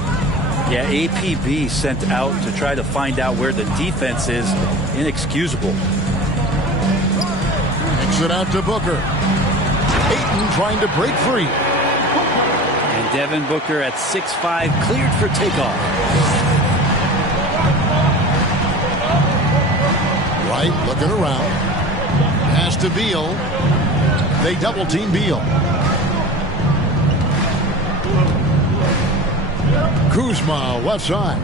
Yeah, APB sent out to try to find out where the defense is. Inexcusable. Kicks it out to Booker. Ayton trying to break free. And Devin Booker at 6'5", cleared for takeoff. Right, looking around. Pass to Beal. They double-team Beal. Kuzma, left side.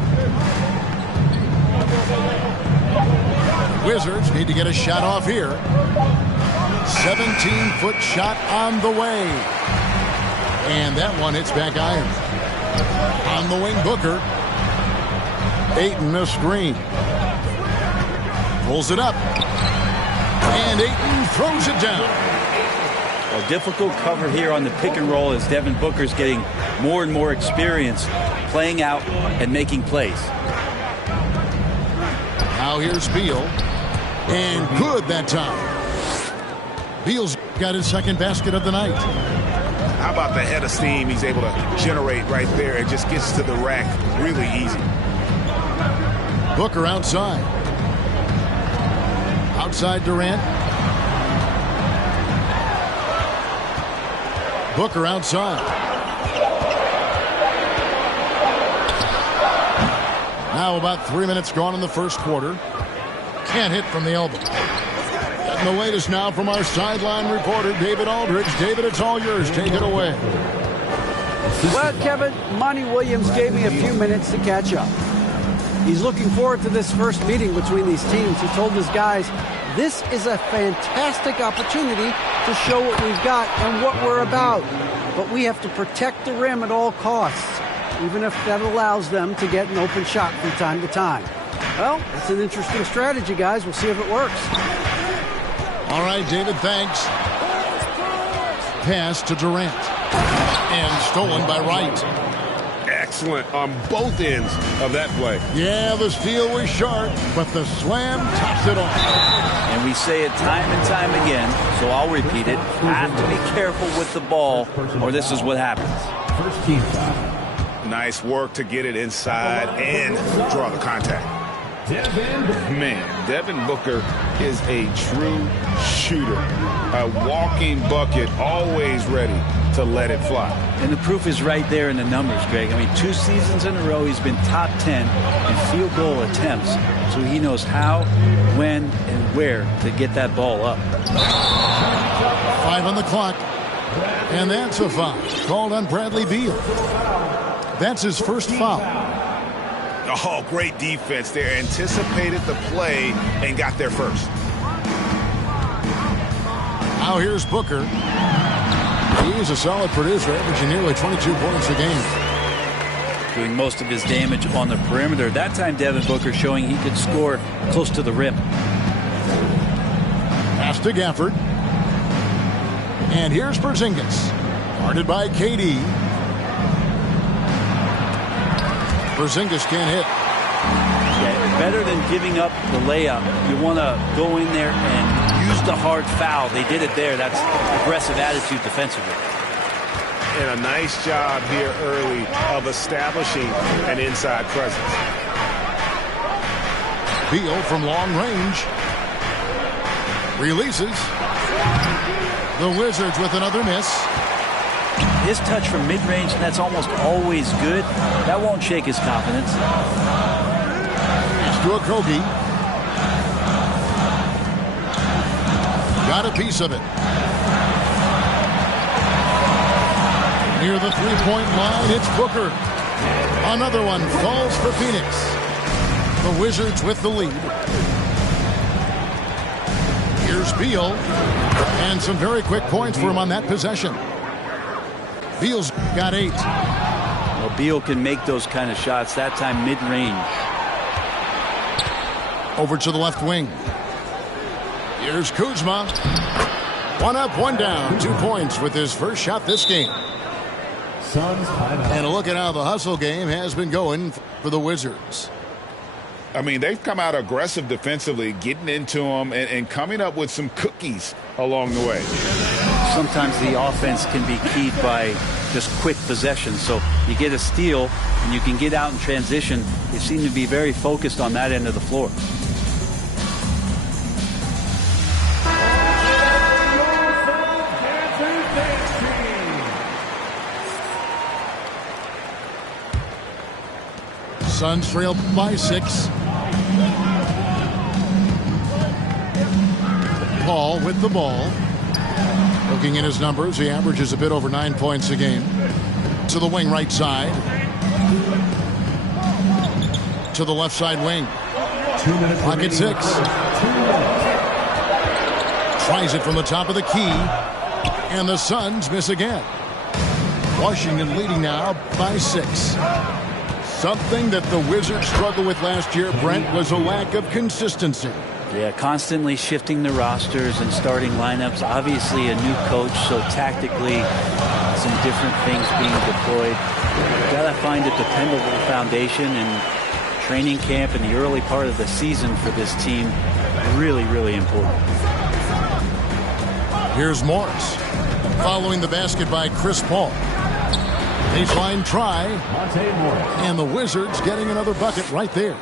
Wizards need to get a shot off here. 17-foot shot on the way. And that one hits back iron. On the wing, Booker. Ayton, a screen. Pulls it up. And Ayton throws it down. A difficult cover here on the pick and roll as Devin Booker's getting more and more experience playing out and making plays. Now here's Beal. And good that time. Beal's got his second basket of the night. How about the head of steam he's able to generate right there? It just gets to the rack really easy. Booker outside. Outside Durant. Booker outside. Now about 3 minutes gone in the first quarter. Can't hit from the elbow. And the latest now from our sideline reporter, David Aldridge. David, it's all yours. Take it away. Well, Kevin, Monty Williams gave me a few minutes to catch up. He's looking forward to this first meeting between these teams. He told his guys, this is a fantastic opportunity to show what we've got and what we're about. But we have to protect the rim at all costs, even if that allows them to get an open shot from time to time. Well, it's an interesting strategy, guys. We'll see if it works. All right, David, thanks. Pass to Durant. And stolen by Wright. Excellent on both ends of that play. Yeah, the steal was sharp, but the slam tops it off. And we say it time and time again, so I'll repeat it. Have to be careful with the ball, or this is what happens. First team foul. Nice work to get it inside and draw the contact. Man, Devin Booker is a true shooter. A walking bucket, always ready to let it fly. And the proof is right there in the numbers, Greg. I mean, 2 seasons in a row, he's been top 10 in field goal attempts. So he knows how, when, and where to get that ball up. 5 on the clock. And that's a foul called on Bradley Beal. That's his first foul. Oh, great defense there. Anticipated the play and got there first. Now here's Booker. He's a solid producer, averaging nearly 22 points a game. doing most of his damage on the perimeter. That time, Devin Booker showing he could score close to the rim. Pass to Gafford. And here's Porzingis. Guarded by KD. Porzingis can't hit. Yeah, better than giving up the layup. You want to go in there and use the hard foul. They did it there. That's aggressive attitude defensively. And a nice job here early of establishing an inside presence. Beal from long range. Releases. The Wizards with another miss. His touch from mid-range, that's almost always good. That won't shake his confidence. Pass to Okogie. Got a piece of it. Near the three-point line, it's Booker. Another one falls for Phoenix. The Wizards with the lead. Here's Beal. And some very quick points for him on that possession. Beal's got 8. Well, Beal can make those kind of shots, that time mid-range. Over to the left wing. Here's Kuzma. 1 up, 1 down. 2 points with his first shot this game. And a look at how the hustle game has been going for the Wizards. I mean, they've come out aggressive defensively, getting into them and coming up with some cookies along the way. Sometimes the offense can be keyed by just quick possession. So you get a steal and you can get out in transition. They seem to be very focused on that end of the floor. Suns trail by 6. Paul with the ball. Looking at his numbers, he averages a bit over 9 points a game. To the wing right side. To the left side wing. Pocket 6. Tries it from the top of the key. And the Suns miss again. Washington leading now by 6. Something that the Wizards struggled with last year, Brent, was a lack of consistency. Yeah, constantly shifting the rosters and starting lineups. Obviously a new coach, so tactically some different things being deployed. You've got to find a dependable foundation, and training camp in the early part of the season for this team, really, really important. Here's Morris. Following the basket by Chris Paul. Baseline try. And the Wizards getting another bucket right there.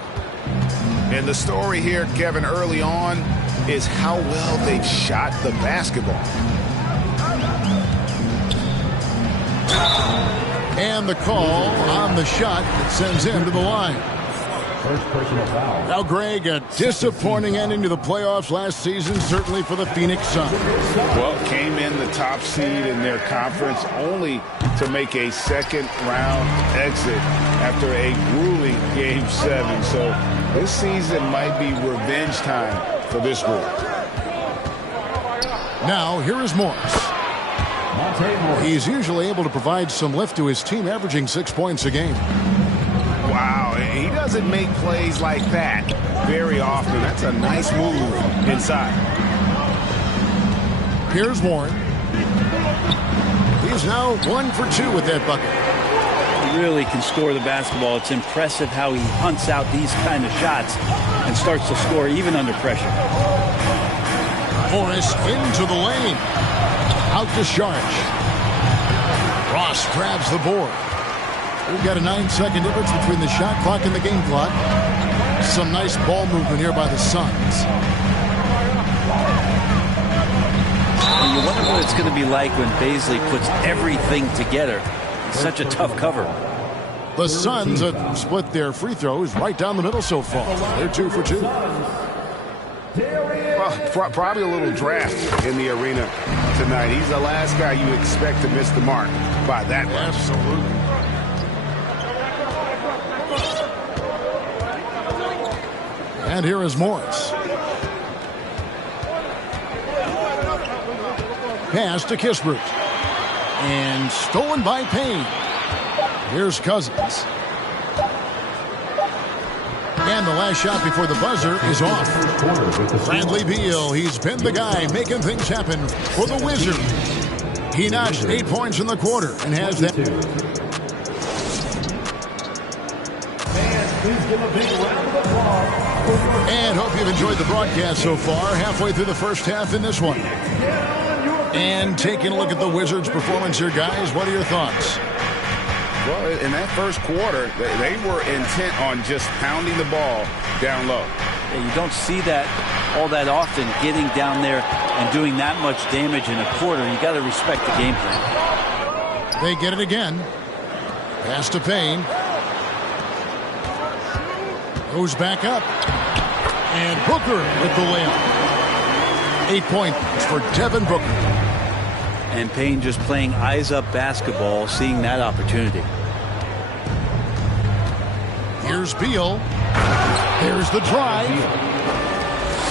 And the story here, Kevin, early on is how well they've shot the basketball. And the call on the shot that sends him to the line. First personal foul. Now, Greg, a disappointing ending to the playoffs last season, certainly for the Phoenix Suns. Well, came in the top seed in their conference only to make a second-round exit after a grueling Game 7. So this season might be revenge time for this group. Now, here is Morris. He's usually able to provide some lift to his team, averaging 6 points a game. Wow, he doesn't make plays like that very often. That's a nice move inside. Here's Warren. He's now 1 for 2 with that bucket. He really can score the basketball. It's impressive how he hunts out these kind of shots and starts to score even under pressure. Morris into the lane. Out to Sharge. Ross grabs the board. We've got a 9-second difference between the shot clock and the game clock. Some nice ball movement here by the Suns. And you wonder what it's going to be like when Baisley puts everything together. It's such a tough cover. The Suns have split their free throws right down the middle so far. They're 2 for 2. Well, probably a little draft in the arena tonight. He's the last guy you expect to miss the mark by that much. Absolutely. And here is Morris. Pass to Kispert. And stolen by Payne. Here's Cousins. And the last shot before the buzzer is off. Bradley Beal, he's been the guy making things happen for the Wizards. He notched 8 points in the quarter and has that. And hope you've enjoyed the broadcast so far. Halfway through the first half in this one. And taking a look at the Wizards' performance here, guys, what are your thoughts? Well, in that first quarter, they were intent on just pounding the ball down low. Yeah, you don't see that all that often, getting down there and doing that much damage in a quarter. You got to respect the game plan. They get it again. Pass to Payne. Goes back up. And Booker with the layup. 8 points for Devin Booker. And Payne just playing eyes-up basketball, seeing that opportunity. Here's Beal. There's the drive.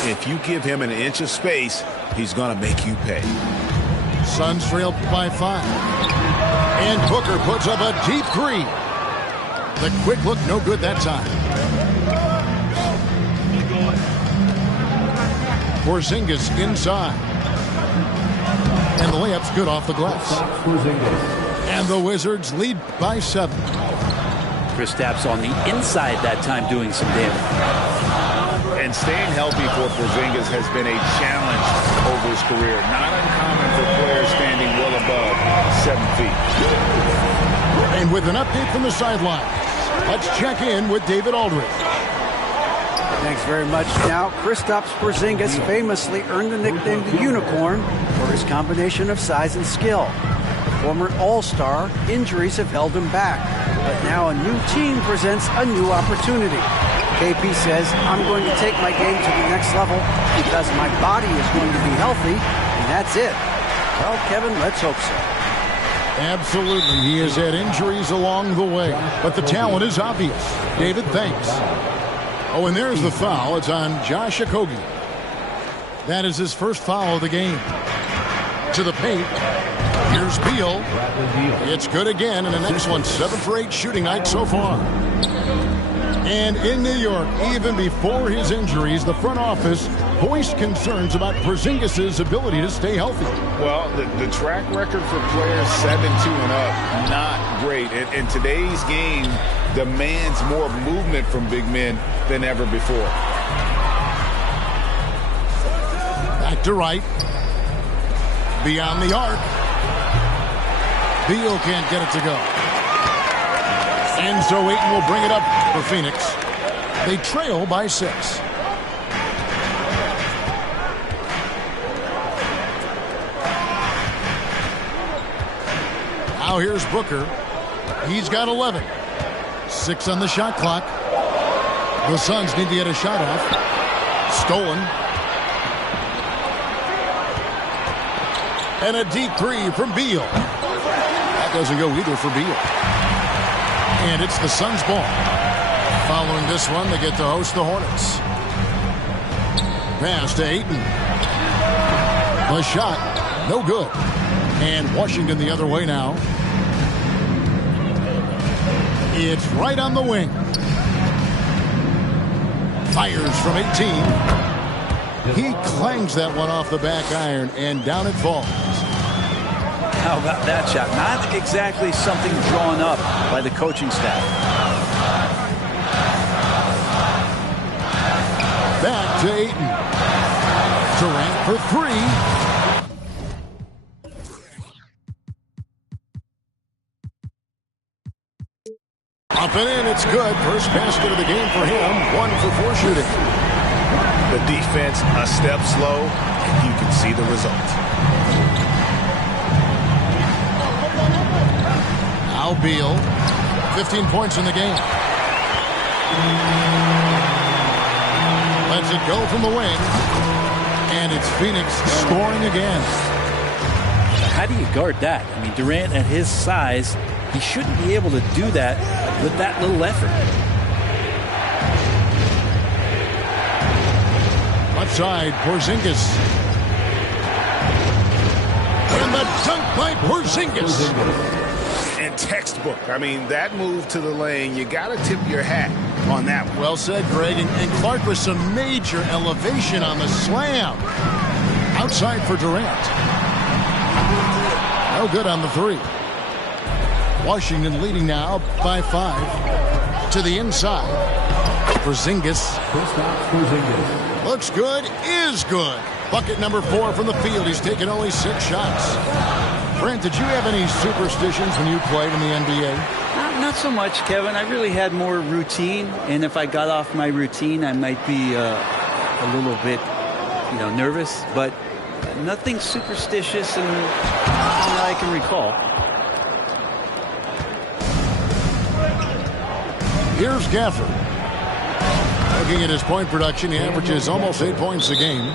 If you give him an inch of space, he's going to make you pay. Suns trail by 5. And Booker puts up a deep three. The quick look, no good that time. Porzingis inside. And the layup's good off the glass. And the Wizards lead by 7. Kristaps on the inside that time doing some damage. And staying healthy for Porzingis has been a challenge over his career. Not uncommon for players standing well above 7 feet. And with an update from the sideline, let's check in with David Aldridge. Thanks very much. Now, Kristaps Porzingis famously earned the nickname the Unicorn for his combination of size and skill. Former All-Star, injuries have held him back. But now a new team presents a new opportunity. KP says, I'm going to take my game to the next level because my body is going to be healthy, and that's it. Well, Kevin, let's hope so. Absolutely. He has had injuries along the way, but the talent is obvious. David, thanks. Oh, and there's the foul. It's on Josh Okogie. That is his first foul of the game. To the paint. Here's Beal. It's good again, and an excellent 7 for 8 shooting night so far. And in New York, even before his injuries, the front office voiced concerns about Porzingis' ability to stay healthy. Well, the track record for players 7-2 and up, not great. And today's game demands more movement from big men than ever before. Back to right. Beyond the arc. Beal can't get it to go. And so Ayton will bring it up for Phoenix. They trail by 6. Now here's Booker. He's got 11. 6 on the shot clock. The Suns need to get a shot off. Stolen. And a deep three from Beal. That doesn't go either for Beal. And it's the Suns' ball. Following this one, they get to host the Hornets. Pass to Ayton. The shot, no good. And Washington the other way now. It's right on the wing. Fires from 18. He clangs that one off the back iron, and down it falls. How about that shot? Not exactly something drawn up by the coaching staff. Back to Ayton. Durant for 3. Up and in, it's good. First basket of the game for him. 1 for 4 shooting. The defense a step slow, and you can see the result. Now Beal, 15 points in the game. Lets it go from the wing. And it's Phoenix scoring again. How do you guard that? I mean, Durant at his size, he shouldn't be able to do that with that little effort. Left side, Porzingis. And the dunk by Porzingis. And textbook. I mean, that move to the lane, you got to tip your hat on that one. Well said, Greg. And Clark with some major elevation on the slam. Outside for Durant. No good on the three. Washington leading now by 5. To the inside. Porzingis. Looks good, is good. Bucket number 4 from the field. He's taken only 6 shots. Brent, did you have any superstitions when you played in the NBA? Not so much, Kevin. I really had more routine, and if I got off my routine, I might be a little bit, nervous, but nothing superstitious and I can recall. Here's Gafford. Looking at his point production, he averages almost 8 points a game.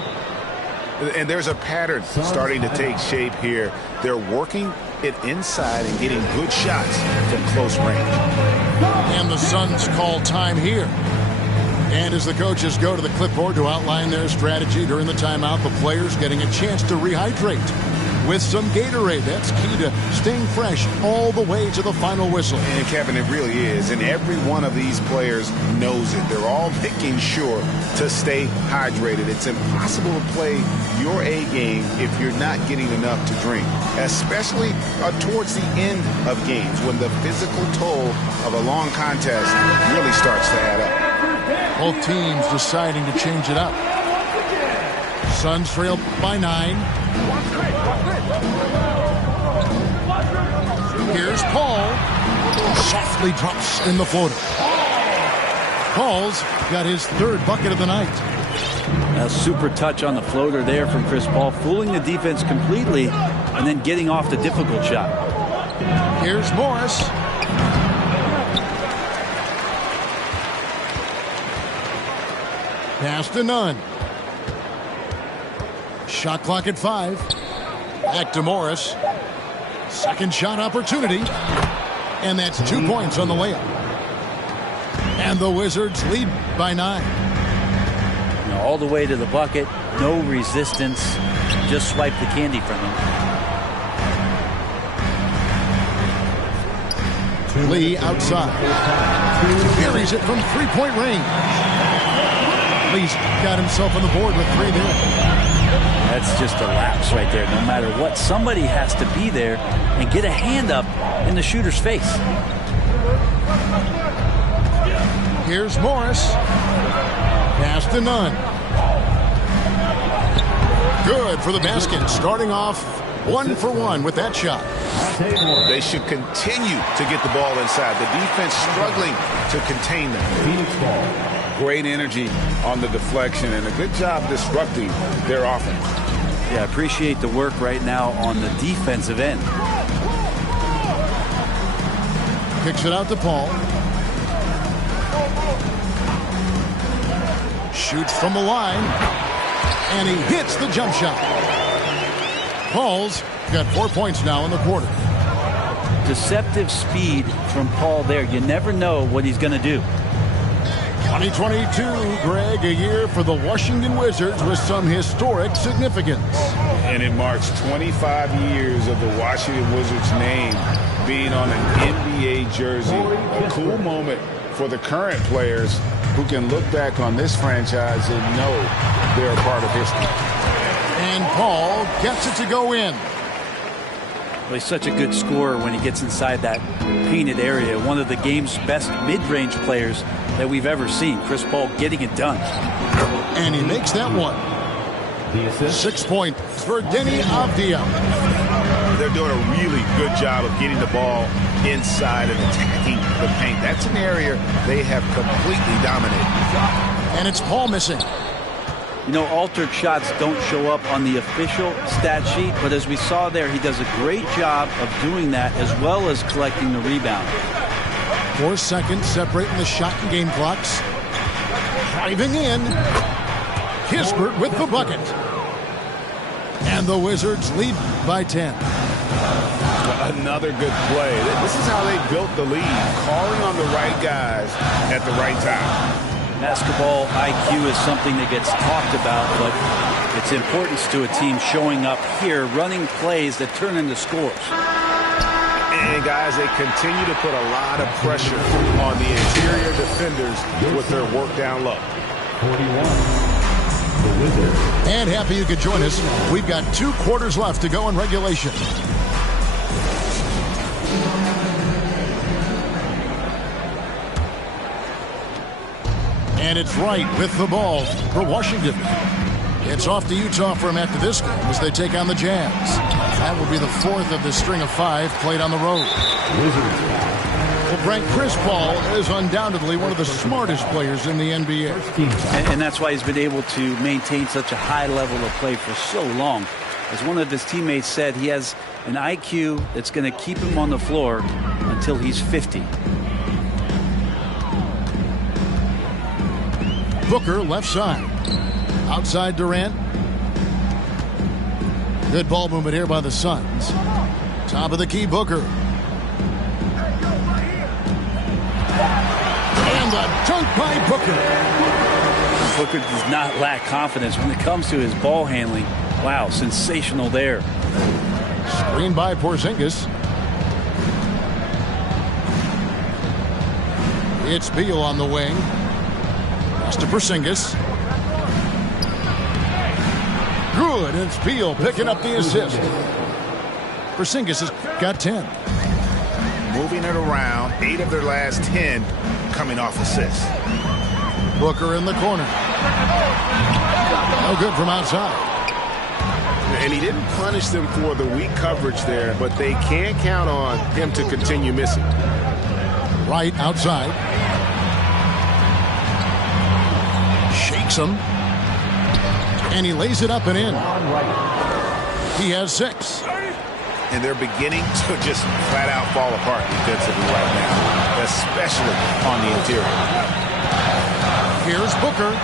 And there's a pattern starting to take shape here. They're working it inside and getting good shots from close range. And the Suns call time here. And as the coaches go to the clipboard to outline their strategy during the timeout, the players getting a chance to rehydrate with some Gatorade. That's key to staying fresh all the way to the final whistle. And Kevin, it really is. And every one of these players knows it. They're all making sure to stay hydrated. It's impossible to play your A game if you're not getting enough to drink, especially towards the end of games when the physical toll of a long contest really starts to add up. Both teams deciding to change it up. Suns trail by 9. Here's Paul. Softly drops in the floater. Paul's got his 3rd bucket of the night. A super touch on the floater there from Chris Paul, fooling the defense completely and then getting off the difficult shot. Here's Morris. Pass to none. Shot clock at 5. Back to Morris. Second shot opportunity. And that's 2 points on the layup. And the Wizards lead by 9. All the way to the bucket. No resistance. Just swipe the candy from him. Lee outside. Buries it from 3-point range. Lee's got himself on the board with 3 there. That's just a lapse right there. No matter what, somebody has to be there and get a hand up in the shooter's face. Here's Morris. Pass to none. Good for the basket. Starting off 1 for 1 with that shot. They should continue to get the ball inside. The defense struggling to contain them. Great energy on the deflection and a good job disrupting their offense. Yeah, appreciate the work right now on the defensive end. Kicks it out to Paul. Shoots from the line. And he hits the jump shot. Paul's got 4 points now in the quarter. Deceptive speed from Paul there. You never know what he's going to do. 2022, Greg, a year for the Washington Wizards with some historic significance. And it marks 25 years of the Washington Wizards name being on an NBA jersey. A cool moment for the current players who can look back on this franchise and know they're a part of history. And Paul gets it to go in. Well, he's such a good scorer when he gets inside that painted area. One of the game's best mid-range players that we've ever seen. Chris Paul getting it done. And he makes that one. 6 points for Denny Avdia. They're doing a really good job of getting the ball inside and attacking the paint. That's an area they have completely dominated. And it's Paul missing. You know, altered shots don't show up on the official stat sheet, but as we saw there, he does a great job of doing that as well as collecting the rebound. 4 seconds separating the shot and game clocks. Driving in. Kispert with the bucket. And the Wizards lead by 10. Another good play. This is how they built the lead, calling on the right guys at the right time. Basketball IQ is something that gets talked about, but its importance to a team showing up here, running plays that turn into scores. And And, guys, they continue to put a lot of pressure on the interior defenders with their work down low. 41. The Wizards. And happy you could join us. We've got 2 quarters left to go in regulation. And it's Wright with the ball for Washington. It's off to Utah for him after this game as they take on the Jazz. That will be the 4th of the string of 5 played on the road. Well, Frank, Chris Paul is undoubtedly one of the smartest players in the NBA. And that's why he's been able to maintain such a high level of play for so long. As one of his teammates said, he has an IQ that's going to keep him on the floor until he's 50. Booker left side. Outside Durant. Good ball movement here by the Suns. Top of the key, Booker. And the dunk by Booker. Booker does not lack confidence when it comes to his ball handling. Wow, sensational there. Screen by Porzingis. It's Beal on the wing. Pass to Porzingis. Good, and it's Beal picking up the assist. Porzingis has got 10. Moving it around, 8 of their last 10 coming off assists. Booker in the corner. No good from outside. And he didn't punish them for the weak coverage there, but they can't count on him to continue missing. Right outside. Shakes him. And he lays it up and in. He has 6. And they're beginning to just flat out fall apart defensively right now, especially on the interior. Here's Booker.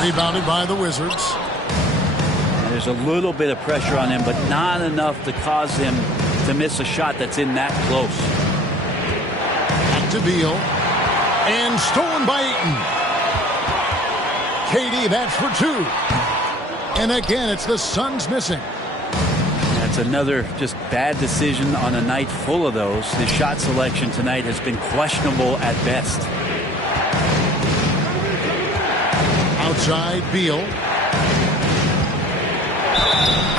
Rebounded by the Wizards. There's a little bit of pressure on him, but not enough to cause him to miss a shot that's in that close. Back to Beal. And stolen by Ayton. KD, that's for 2. And again, it's the Suns missing. That's another just bad decision on a night full of those. His shot selection tonight has been questionable at best. Outside, Beal.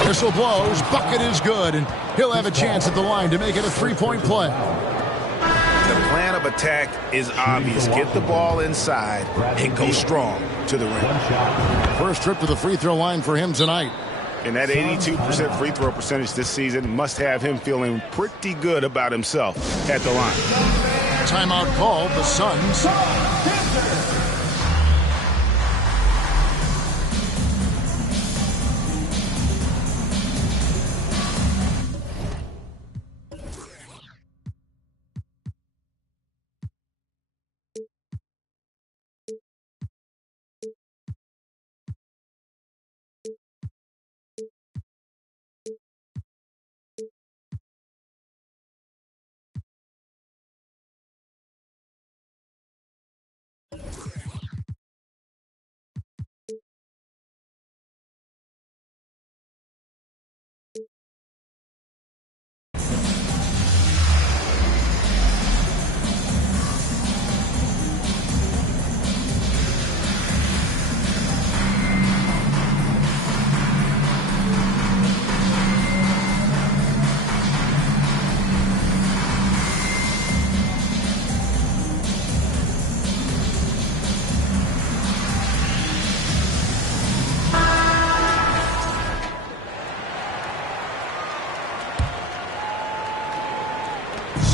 Whistle blows. Bucket is good, and he'll have a chance at the line to make it a 3-point play. The plan of attack is obvious. Get the ball inside and go strong to the rim. First trip to the free throw line for him tonight. And that 82% free throw percentage this season must have him feeling pretty good about himself at the line. Timeout called. The Suns.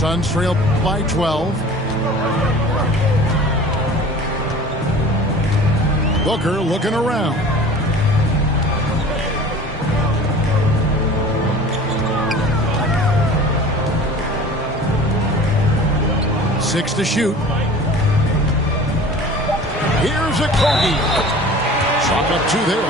Suns trail by 12. Booker looking around. Six to shoot. Here's a Kobe. Chalk up 2 there.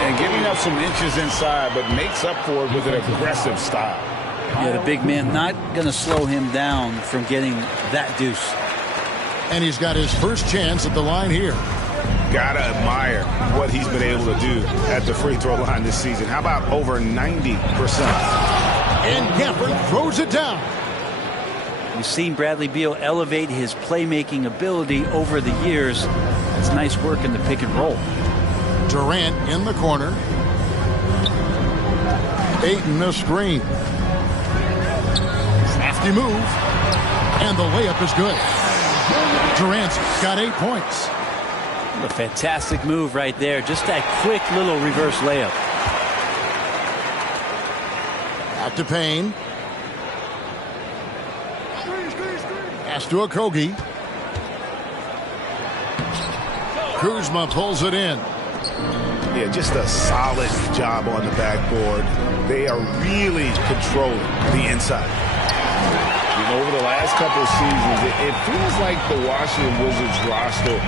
And giving up some inches inside, but makes up for it with an aggressive style. Yeah, the big man not going to slow him down from getting that deuce. And he's got his first chance at the line here. Gotta admire what he's been able to do at the free throw line this season. How about over 90%? And Gafford throws it down. You've seen Bradley Beal elevate his playmaking ability over the years. That's nice work in the pick and roll. Durant in the corner. Ayton a screen. Crafty move. And the layup is good. Durant's got 8 points. A fantastic move right there. Just that quick little reverse layup. Back to Payne. Pass to Okogie. Kuzma pulls it in. Yeah, just a solid job on the backboard. They are really controlling the inside. You know, over the last couple of seasons, it feels like the Washington Wizards roster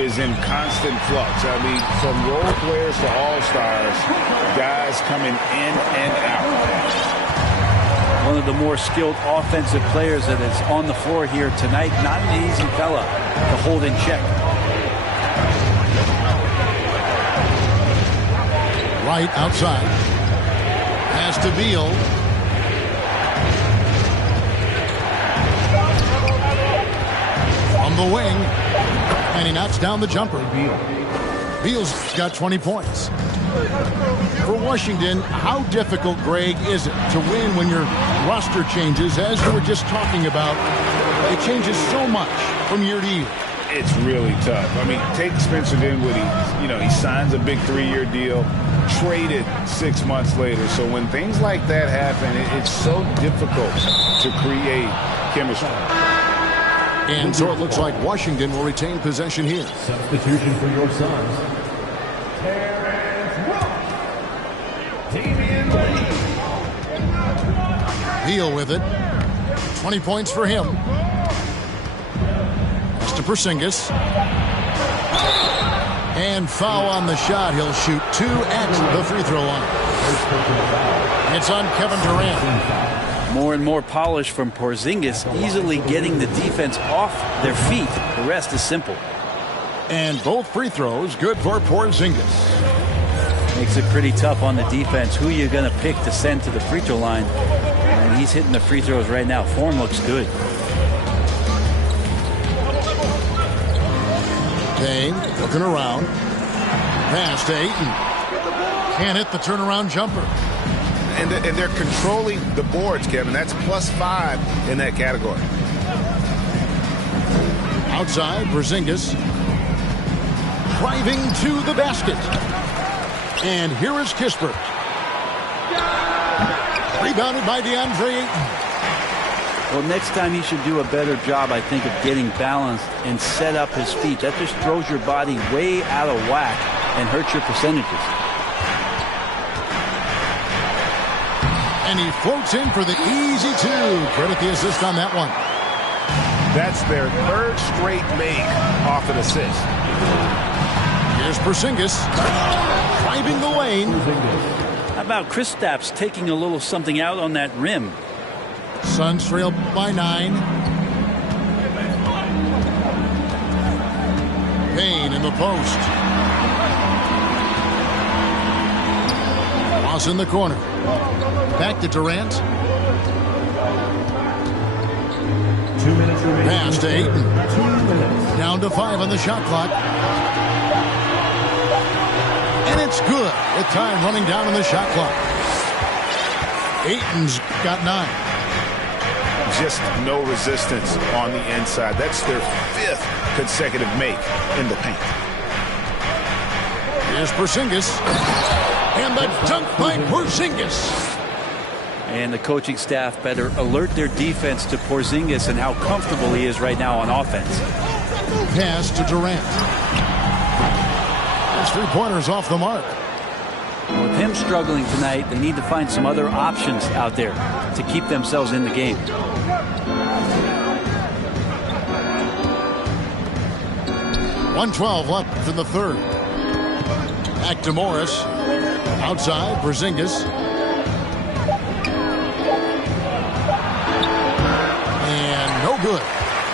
is in constant flux. I mean, from role players to all-stars, guys coming in and out. One of the more skilled offensive players that is on the floor here tonight. Not an easy fella to hold in check. Right outside. Pass to Beal. From the wing. And he knocks down the jumper. Beal's got 20 points. For Washington, how difficult, Greg, is it to win when your roster changes, as you were just talking about? It changes so much from year to year. It's really tough. I mean, take Spencer Dinwiddie. You know, he signs a big 3-year deal, traded 6 months later. So when things like that happen, it's so difficult to create chemistry. And so it looks like Washington will retain possession here. Substitution for your Suns. Beal with it. 20 points for him. Pass to Porzingis. And foul on the shot. He'll shoot 2 at the free throw line. It's on Kevin Durant. More and more polish from Porzingis, easily getting the defense off their feet. The rest is simple. And both free throws good for Porzingis. Makes it pretty tough on the defense. Who are you going to pick to send to the free throw line? And he's hitting the free throws right now. Form looks good. Payne looking around. Pass to Ayton. Can't hit the turnaround jumper. And they're controlling the boards, Kevin. That's +5 in that category. Outside, Porzingis. Driving to the basket. And here is Kispert. Rebounded by DeAndre Ayton. Well, next time he should do a better job, I think, of getting balanced and set up his feet. That just throws your body way out of whack and hurts your percentages. And he floats in for the easy 2. Credit the assist on that one. That's their 3rd straight make off an assist. Here's Porzingis. Driving the lane. How about Kristaps taking a little something out on that rim? Suns trail by 9. Payne in the post. Ross in the corner. Back to Durant. 2 minutes remaining. Pass to Ayton. 2 minutes. Down to 5 on the shot clock. And it's good with time running down on the shot clock. Ayton's got 9. Just no resistance on the inside. That's their 5th consecutive make in the paint. Here's Porzingis. And the dunk by Porzingis. And the coaching staff better alert their defense to Porzingis and how comfortable he is right now on offense. Pass to Durant. His 3-pointers off the mark. With him struggling tonight, they need to find some other options out there to keep themselves in the game. .112 left in the 3rd. Back to Morris. Outside, Porzingis. And no good.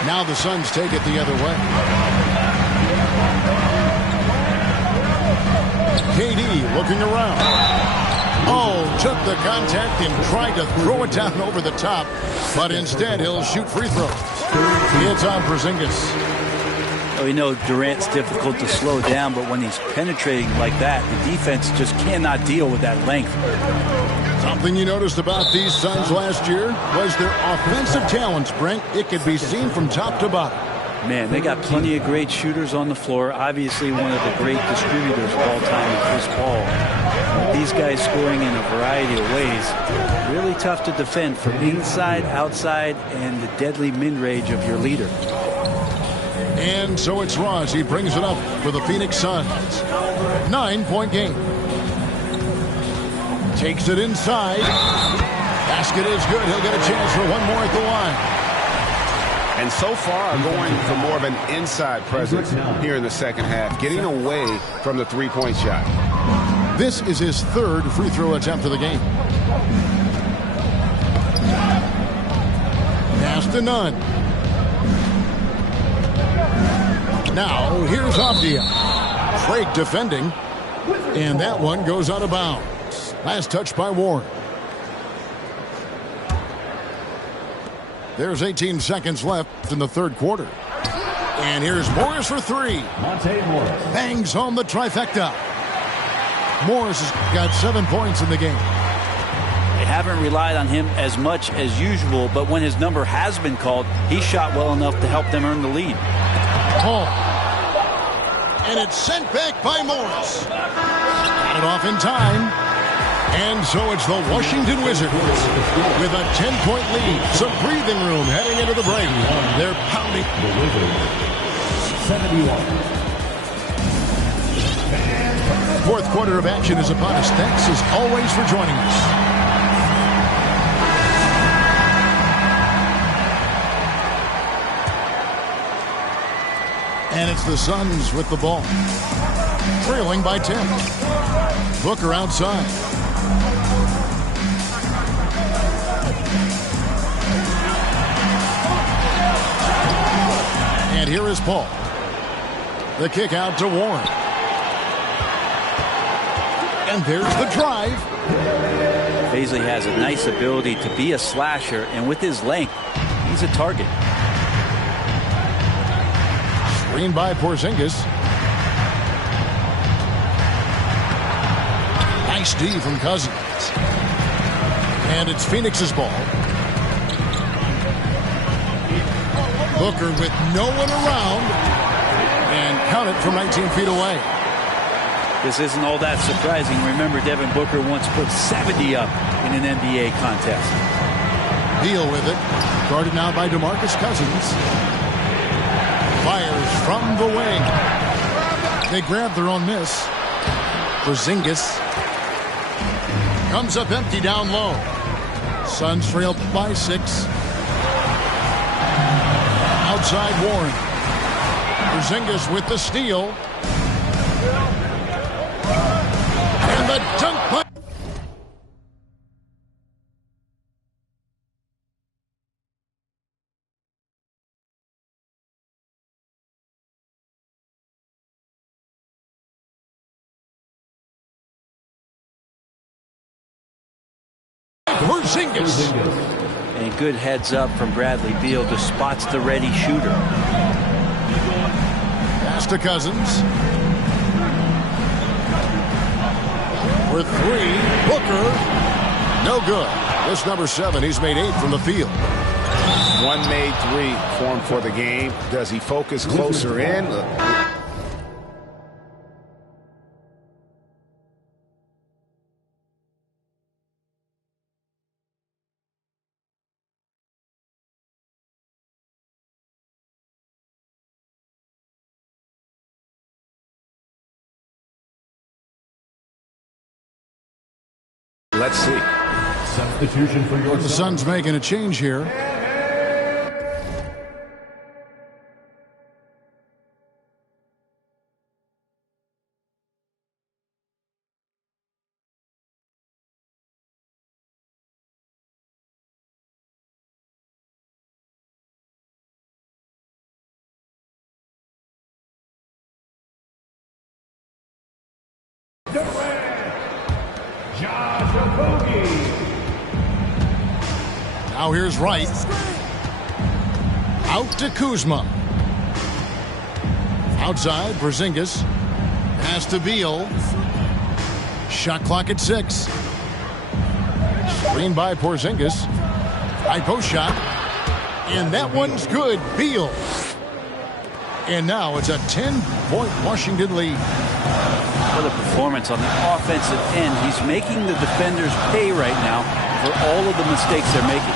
Now the Suns take it the other way. KD looking around. Oh, took the contact and tried to throw it down over the top, but instead he'll shoot free throws. It's on Porzingis. Oh, you know, Durant's difficult to slow down, but when he's penetrating like that, the defense just cannot deal with that length. Something you noticed about these Suns last year was their offensive talents, Brent. It could be seen from top to bottom. Man, they got plenty of great shooters on the floor. Obviously, one of the great distributors of all time is Chris Paul. With these guys scoring in a variety of ways, really tough to defend from inside, outside, and the deadly mid-range of your leader. And so it's Ross. He brings it up for the Phoenix Suns. 9-point game. Takes it inside. Basket is good. He'll get a chance for one more at the line. And so far, going for more of an inside presence here in the second half, getting away from the three-point shot. This is his third free throw attempt of the game. Pass to Nunn. Now, here's Avdia. Drake defending. And that one goes out of bounds. Last touch by Warren. There's 18 seconds left in the third quarter. And here's Morris for three. Bangs home the trifecta. Morris has got 7 points in the game. They haven't relied on him as much as usual, but when his number has been called, he shot well enough to help them earn the lead. Home. And it's sent back by Morris. Got it off in time. And so it's the Washington Wizards with a 10-point lead. Some breathing room heading into the break. They're pounding. The Wizards, 71. Fourth quarter of action is upon us. Thanks as always for joining us. And it's the Suns with the ball. Trailing by 10. Booker outside. And here is Paul. The kick out to Warren. And there's the drive. Paisley has a nice ability to be a slasher, and with his length, he's a target. Screen by Porzingis. Nice D from Cousins. And it's Phoenix's ball. Booker with no one around. And count it from 19 feet away. This isn't all that surprising. Remember, Devin Booker once put 70 up in an NBA contest. Beal with it. Guarded now by DeMarcus Cousins. Fires from the wing. They grab their own miss. Porzingis comes up empty down low. Suns trail by 6. Outside Warren. Porzingis with the steal. And the dunk by Porzingis. And good heads up from Bradley Beal, just spots the ready shooter. Pass to Cousins. For three, Booker. No good. This number 7, he's made 8 from the field. One made 3 for him for the game. Does he focus closer in? Let's see. Substitution for your The Suns making a change here. Now here's Wright. Out to Kuzma. Outside, Porzingis. Pass to Beal. Shot clock at 6. Screen by Porzingis. High post shot. And that one's good. Beal. And now it's a 10-point Washington lead. What a performance on the offensive end. He's making the defenders pay right now for all of the mistakes they're making.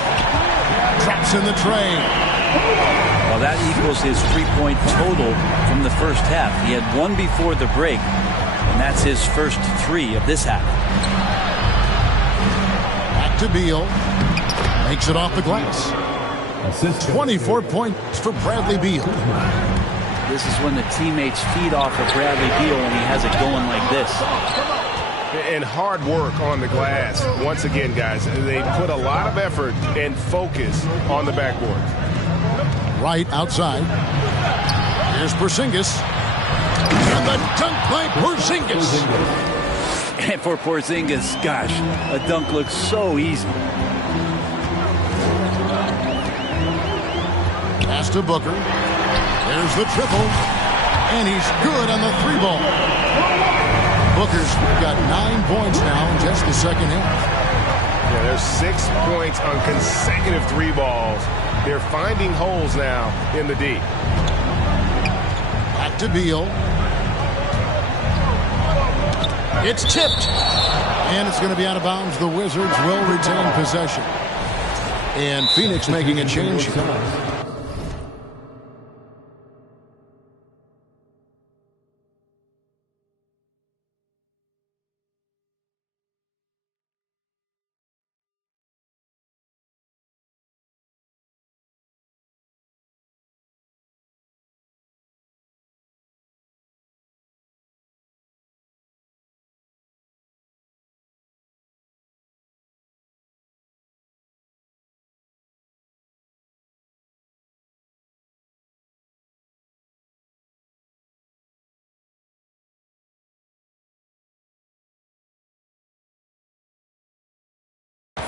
Traps in the tray. Well, that equals his 3-point total from the first half. He had one before the break, and that's his first 3 of this half. Back to Beal. Makes it off the glass. 24 points for Bradley Beal. This is when the teammates feed off of Bradley Beal when he has it going like this. And hard work on the glass. Once again, guys, they put a lot of effort and focus on the backboard. Right outside. Here's Porzingis. And the dunk by Porzingis. And for Porzingis, gosh, a dunk looks so easy. Pass to Booker. There's the triple. And he's good on the 3-ball. Booker's got 9 points now in just the second half. Yeah, there's 6 points on consecutive 3 balls. They're finding holes now in the D. Back to Beal. It's tipped. And it's going to be out of bounds. The Wizards will retain possession. And Phoenix making a change.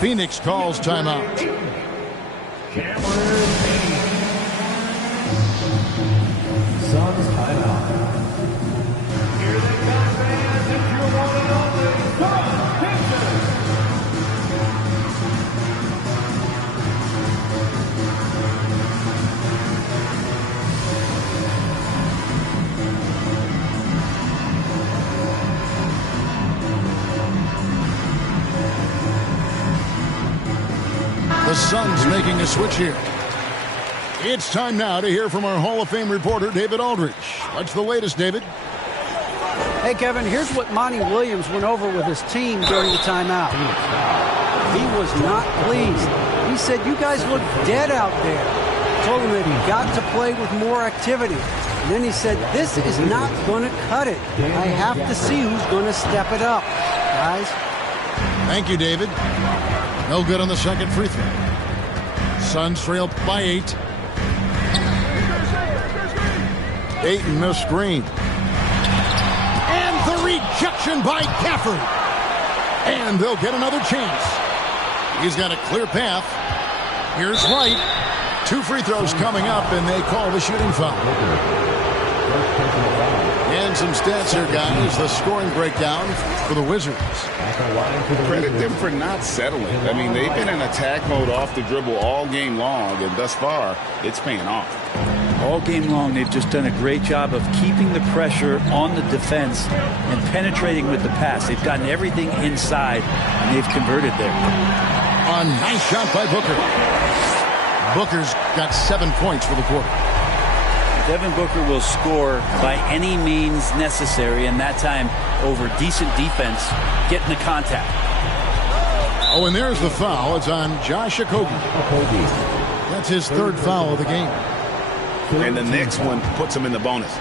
Phoenix calls timeout. Suns timeout. Here they come, fans. It's your one and only The Suns making a switch here. It's time now to hear from our Hall of Fame reporter, David Aldridge. What's the latest, David? Hey, Kevin, here's what Monty Williams went over with his team during the timeout. He was not pleased. He said, you guys look dead out there. Told him that he got to play with more activity. And then he said, this is not going to cut it. I have to see who's going to step it up, guys. Thank you, David. No good on the second free throw. Suns trail by 8. Ayton the screen. And the rejection by Gafford. And they'll get another chance. He's got a clear path. Here's Wright. 2 free throws coming up, and they call the shooting foul. And some stats here, guys. The scoring breakdown for the Wizards. Credit them for not settling. I mean, they've been in attack mode off the dribble all game long, and thus far, it's paying off. All game long, they've just done a great job of keeping the pressure on the defense and penetrating with the pass. They've gotten everything inside, and they've converted there. A nice shot by Booker. Booker's got 7 points for the quarter. Devin Booker will score by any means necessary, and that time over decent defense, getting the contact. Oh, and there's the foul. It's on Josh Okogie. That's his 3rd foul of the game. And the next one puts him in the bonus.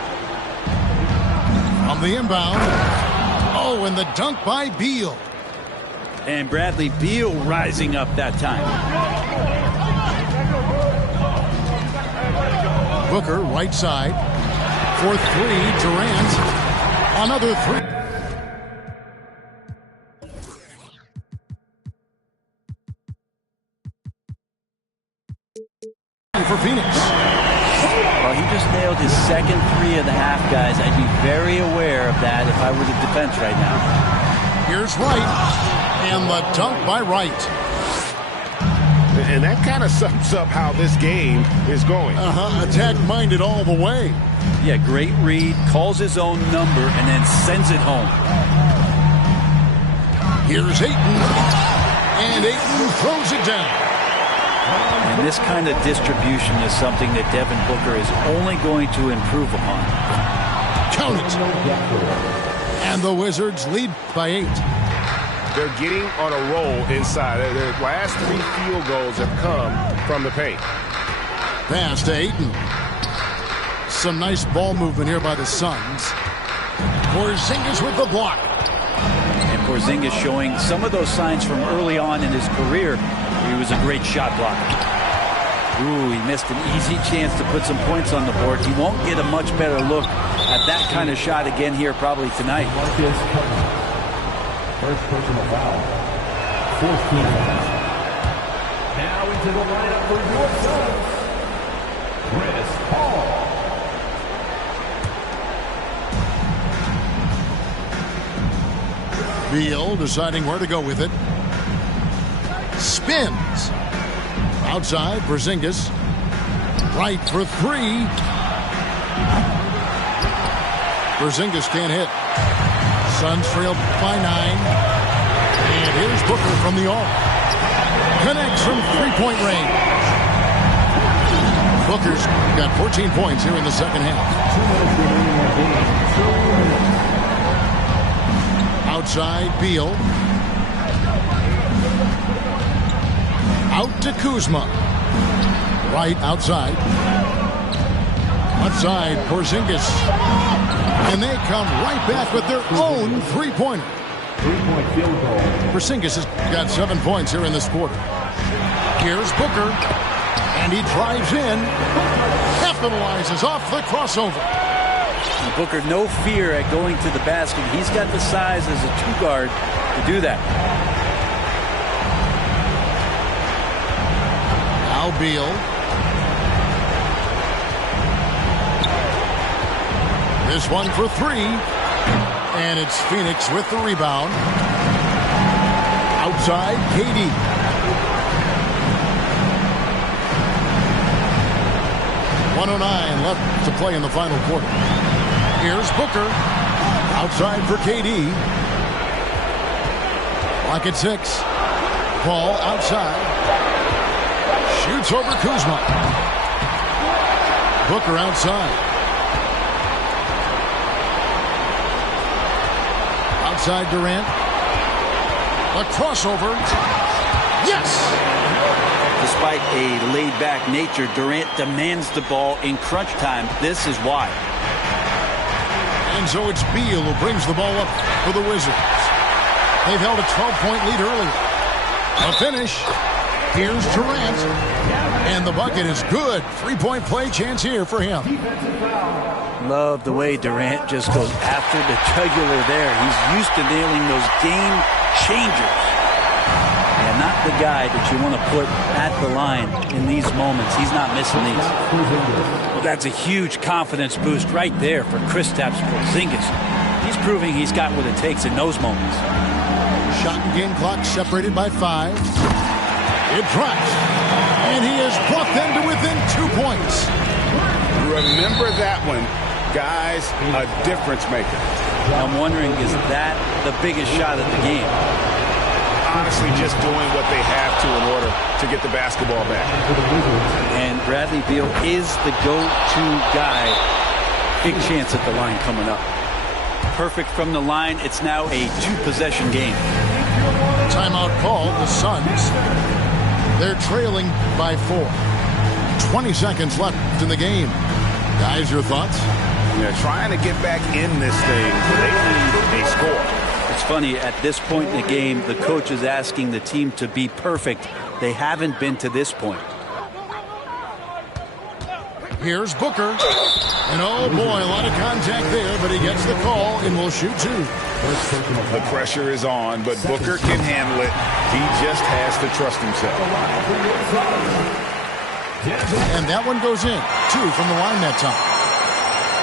On the inbound. Oh, and the dunk by Beal. And Bradley Beal rising up that time. Booker, right side. For 3, Durant. Another 3. for Phoenix. Well, he just nailed his second three of the half, guys. I'd be very aware of that if I were the defense right now. Here's Wright, and the dunk by Wright. And that kind of sums up how this game is going. Attack-minded all the way. Yeah, great read, calls his own number, and then sends it home. Here's Ayton, and Ayton throws it down. And this kind of distribution is something that Devin Booker is only going to improve upon. Count it. And the Wizards lead by 8. They're getting on a roll inside. Their last 3 field goals have come from the paint. Pass to Ayton. Some nice ball movement here by the Suns. Porzingis with the block. And Porzingis showing some of those signs from early on in his career. He was a great shot blocker. Ooh, he missed an easy chance to put some points on the board. He won't get a much better look at that kind of shot again here probably tonight. First personal foul. 14. Now into the lineup for your Suns, Chris Paul. Beal deciding where to go with it. Spins. Outside, Porzingis. Right for 3. Porzingis can't hit. Suns trail by 9. And here's Booker from the arc. Connects from 3-point range. Booker's got 14 points here in the second half. Outside, Beal. Out to Kuzma. Right outside. Left side, Porzingis. And they come right back with their own three-pointer. 3-point field goal. Porzingis has got 7 points here in this quarter. Here's Booker. And he drives in. Capitalizes off the crossover. And Booker, no fear at going to the basket. He's got the size as a 2-guard to do that. Now Beal. This one for 3. And it's Phoenix with the rebound. Outside, KD. .109 left to play in the final quarter. Here's Booker. Outside for KD. Lock at 6. Paul outside. Shoots over Kuzma. Booker outside. Outside Durant. A crossover. Yes! Despite a laid-back nature, Durant demands the ball in crunch time. This is why. And so it's Beal who brings the ball up for the Wizards. They've held a 12-point lead earlier. A finish. Here's Durant. And the bucket is good. 3-point play chance here for him. Love the way Durant just goes after the jugular there. He's used to nailing those game changers. And not the guy that you want to put at the line in these moments. He's not missing these. Well, that's a huge confidence boost right there for Kristaps Porzingis. He's proving he's got what it takes in those moments. Shot and game clock separated by 5. It drops. And he has brought them to within 2 points. Remember that one. Guys, a difference maker. I'm wondering, is that the biggest shot of the game? Honestly, just doing what they have to in order to get the basketball back. And Bradley Beal is the go-to guy. Big chance at the line coming up. Perfect from the line. It's now a 2-possession game. Timeout called. The Suns. They're trailing by 4. 20 seconds left in the game. Guys, your thoughts? Yeah, trying to get back in this thing. They need a score. It's funny, at this point in the game, the coach is asking the team to be perfect. They haven't been to this point. Here's Booker. And oh boy, a lot of contact there, but he gets the call and will shoot 2. The pressure is on, but Booker can handle it. He just has to trust himself. And that one goes in. 2 from the line that time.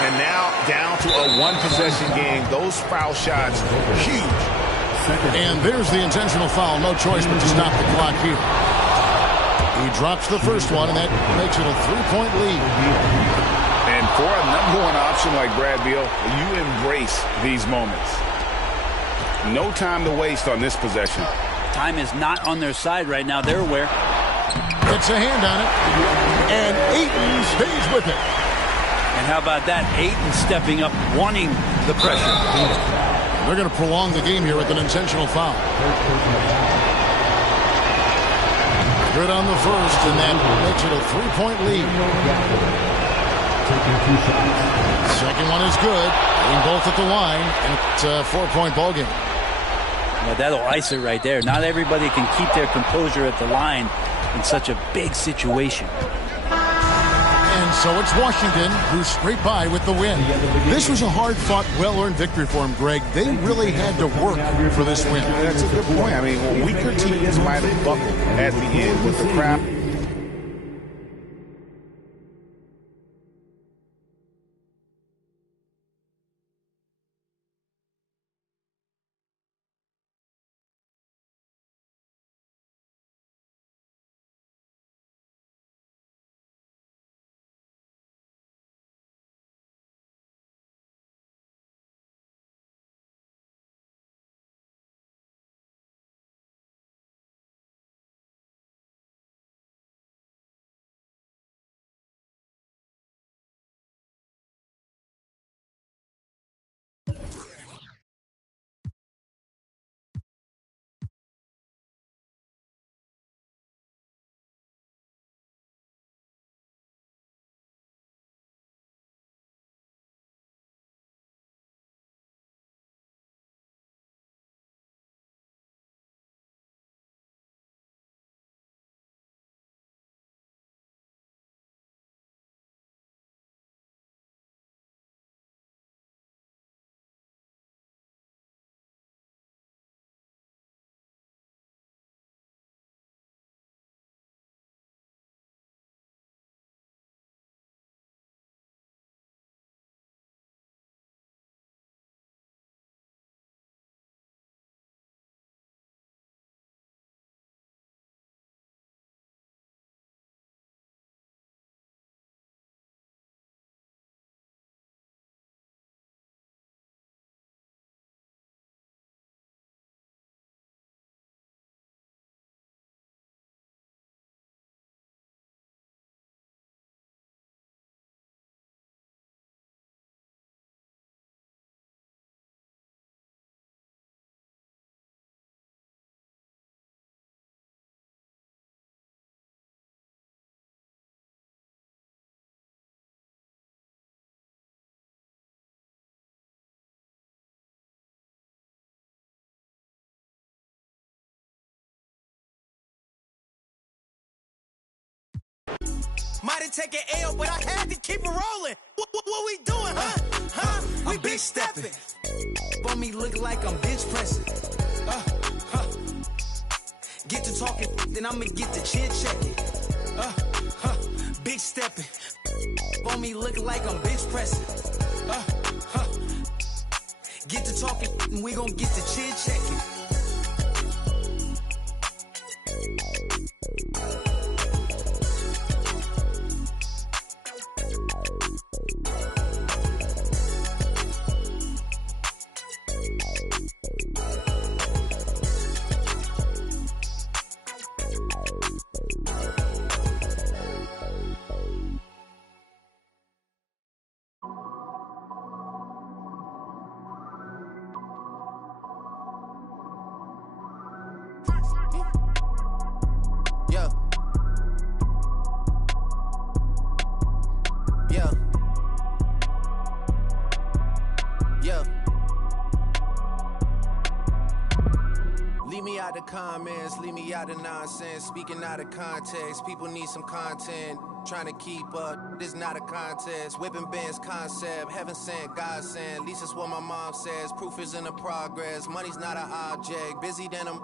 And now down to a one-possession game. Those foul shots, huge. And there's the intentional foul. No choice but to stop the clock here. He drops the first one, and that makes it a 3-point lead. And for a number one option like Brad Beal, you embrace these moments. No time to waste on this possession. Time is not on their side right now. They're aware. Gets a hand on it. And Ayton stays with it. And how about that? Ayton stepping up, wanting the pressure. They're going to prolong the game here with an intentional foul. Good on the first, and that makes it a 3-point lead. Second one is good. Hitting both at the line, and it's a 4-point ball game. Well, that'll ice it right there. Not everybody can keep their composure at the line in such a big situation. And so it's Washington who scraped by with the win. This was a hard-fought, well-earned victory for them, Greg. They really had to work for this win. That's a good point. I mean, weaker teams might have buckled at the end with the crowd. Might have taken L, but I had to keep it rolling. What we doing, huh? We big stepping. On me look like I'm bench pressing. Get to talking, then I'ma get to chin checking. Big stepping. On me look like I'm bench pressing. Get to talking, and we gon' get to chin checking. Comments, leave me out of nonsense. Speaking out of context, people need some content. Trying to keep up, this not a contest. Whipping bands concept, heaven sent, God sent. At least it's what my mom says. Proof is in the progress. Money's not an object. Busy than I'm.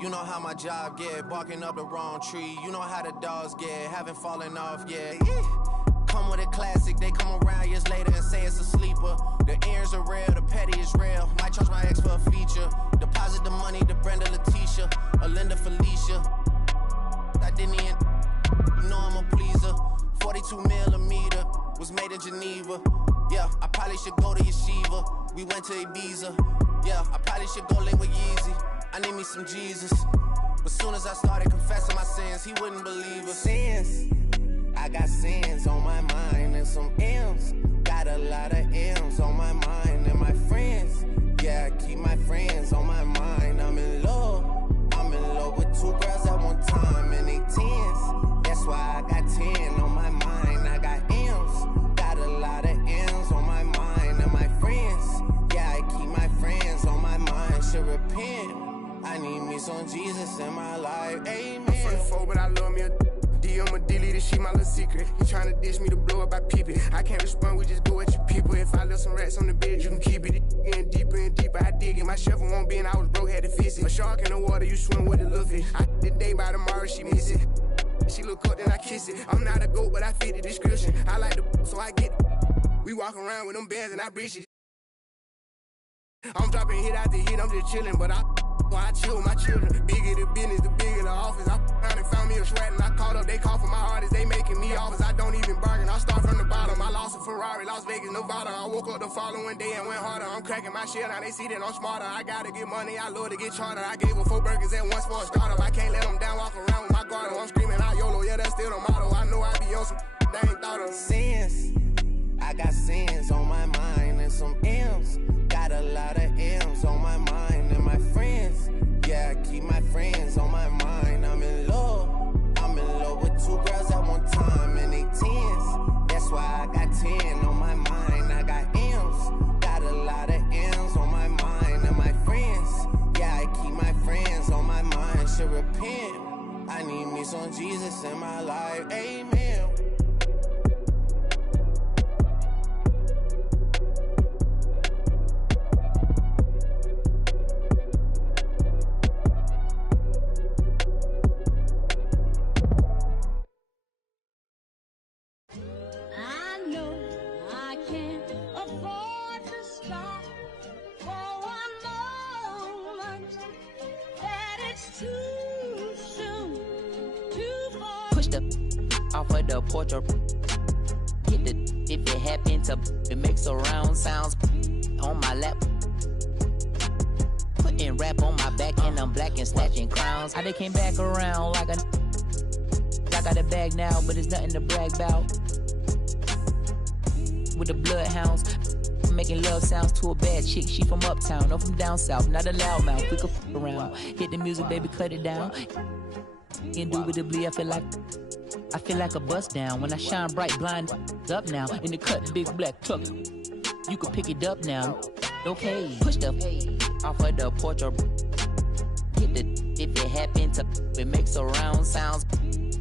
You know how my job get, barking up the wrong tree. You know how the dogs get, haven't fallen off yet. Come with a classic, they come around years later and say it's a sleeper. The earrings are real, the petty is real. Might charge my ex for a feature. Deposit the money to Brenda Leticia, or Linda Felicia. I didn't even, you know I'm a pleaser. 42 millimeter, was made in Geneva. Yeah, I probably should go to Yeshiva. We went to Ibiza. Yeah, I probably should go link with Yeezy. I need me some Jesus. But soon as I started confessing my sins, he wouldn't believe us. Sins, I got sins on my mind and some M's. Got a lot of M's on my mind and my friends. Yeah, I keep my friends on my mind. I'm in love with 2 girls at one time and they 10s. That's why I got 10 on my mind. I got M's, got a lot of M's on my mind and my friends. Yeah, I keep my friends on my mind. Should repent. I need me some Jesus in my life. Amen. I'm from the 4, but I love me a DM a dilly, this shit my little secret. He tryna dish me to blow up, I peep it. I can't respond, we just go at your people. If I left some rats on the bed, you can keep it. Getting deeper and deeper, I dig it. My shovel won't be, and I was broke, had to fix it. A shark in the water, you swim with the little fish. I did the day by tomorrow, she miss it. She look up, then I kiss it. I'm not a goat, but I fit the description. I like the so I get it. We walk around with them bands and I breach it. I'm dropping hit after hit, I'm just chilling, but I chill with my children. Bigger the business, the bigger the office. I found and found me a shred and I caught up. They call for my artists, they making me offers. I don't even bargain, I start from the bottom. I lost a Ferrari, Las Vegas, Nevada. I woke up the following day and went harder. I'm cracking my shit, now they see that I'm smarter. I gotta get money, I love to get charter. I gave her 4 burgers at once for a startup. I can't let them down, walk around with my guard. I'm screaming out YOLO, yeah, that's still the motto. I know I be on some they ain't thought of. Sins, I got sins on my mind and some M's. Got a lot of M's on my mind and my friends. Yeah, I keep my friends on my mind. I'm in love with 2 girls at one time and they 10s. That's why I got 10 on my mind. I got M's, got a lot of M's on my mind and my friends. Yeah, I keep my friends on my mind. Should repent. I need me some Jesus in my life. Amen. Off of the porch or hit the if it happen to it makes surround sounds on my lap. Putting rap on my back and I'm black and snatching crowns. I they came back around like I got a bag now, but it's nothing to brag about. With the bloodhounds, making love sounds to a bad chick. She from uptown, no from down south, not a loudmouth. We could f around. Hit the music, baby, cut it down. Indubitably, I feel like a bust down. When I shine bright, blind up now. In the cut, big black truck. You can pick it up now. Okay, push the off of the porch or hit the if it happen to it makes surround sounds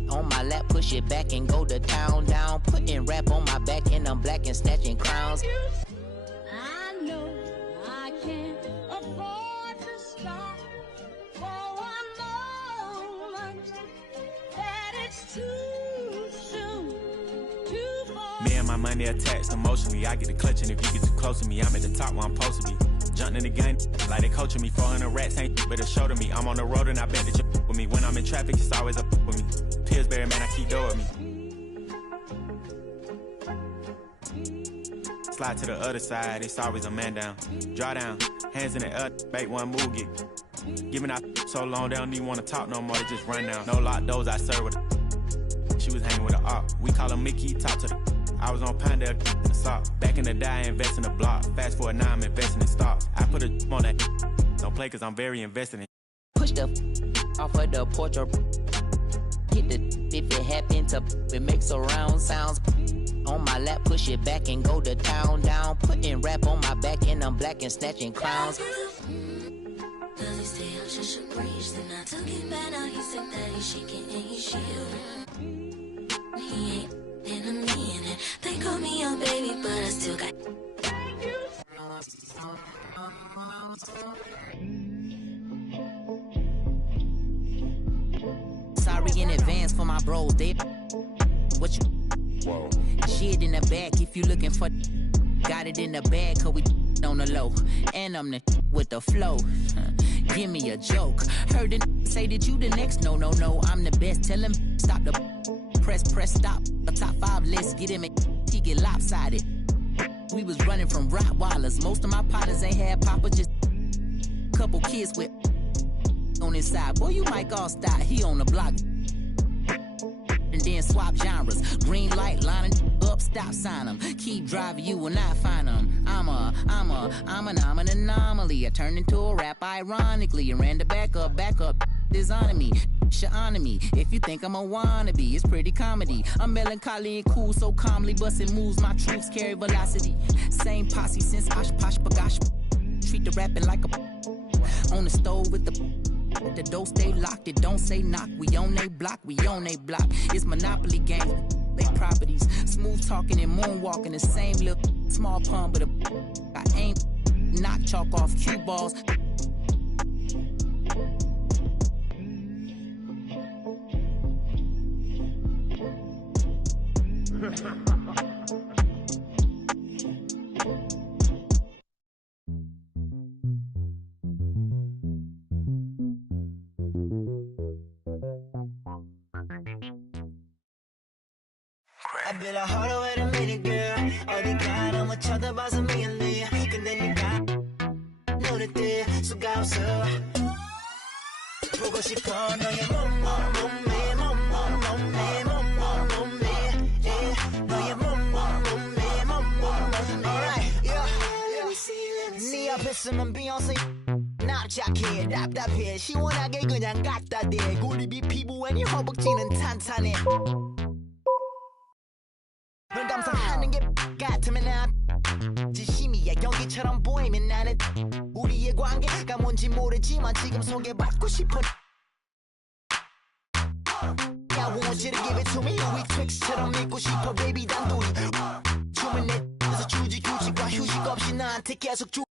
on my lap. Push it back and go to town down. Putting rap on my back and I'm black and snatching crowns. I know I can't afford to stop for one moment. That it's too soon, too far. Me and my money attached emotionally. I get the clutch, and if you get too close to me, I'm at the top where I'm supposed to be. Jumping in the game like they coaching me. 400 rats ain't but a show to me. I'm on the road and I bet that you with me. When I'm in traffic, it's always up with me. Pillsbury, man, I keep door with me. Slide to the other side, it's always a man down. Draw down, hands in the air, bait one move, get. Giving out so long, they don't even want to talk no more, they just run down. No lock doors, I serve with a. She was hanging with a op. We call him Mickey, talk to the. I was on Pinedale in the sock. Back in the day, I invest in the block. Fast forward now, I'm investing in stocks. I put a on that. Don't play cause I'm very invested in. Push the off of the porch or hit the if it happen to it makes surround sounds on my lap. Push it back and go to town down. Putting rap on my back and I'm black and snatching crowns. Does he stay out just a breeze? Then I took it back, now he said that he's shaking and he's shivering. He ain't enemy in it. They call me a baby, but I still got. that's for my bros. They what you shit in the back if you looking for. Got it in the bag, cause we on the low. And I'm the with the flow. Give me a joke. Heard it say that you the next. No, I'm the best. Tell him stop the press, stop. A top 5 list, get him he get lopsided. We was running from Rottweilers. Most of my partners ain't had papa, just couple kids with on his side. Boy, you might all stop. He on the block. And then swap genres. Green light, lining up, stop sign them. Keep driving, you will not find them. I'm an anomaly. I turned into a rap ironically and ran the back up, designing me. Sha'aning me. If you think I'm a wannabe, it's pretty comedy. I'm melancholy and cool, so calmly busting moves. My troops carry velocity. Same posse since Osh Posh Bagosh. Treat the rapping like a on the stove with the door stay locked, it don't say knock. We on they block, It's Monopoly game, they properties. Smooth talking and moonwalking, the same little small pun, but I ain't knock chalk off cue balls. I built a heart with a minute, girl. 어디 가 너무 쳐다봐서 미안해. 근데 네가 눈에 띄 수가 없어. 보고 싶어 너의 몸매. 너의 몸매. Alright, yeah. 네 앞에 쓰면 비욘세. 납작해, 답답해. 시원하게 그냥 갖다 대. 구리비 피부에 네 허벅지는 탄탄해. 널 감상하는 게 같으면 난 진심이야. 연기처럼 보이면 나는 우리의 관계가 뭔지 모르지만 지금 소개받고 싶어. I want you to give it to me. 우리 트릭스처럼 믿고 싶어 baby 단둘이 춤을 내면서 주지 규칙과 휴식 없이 나한테 계속 주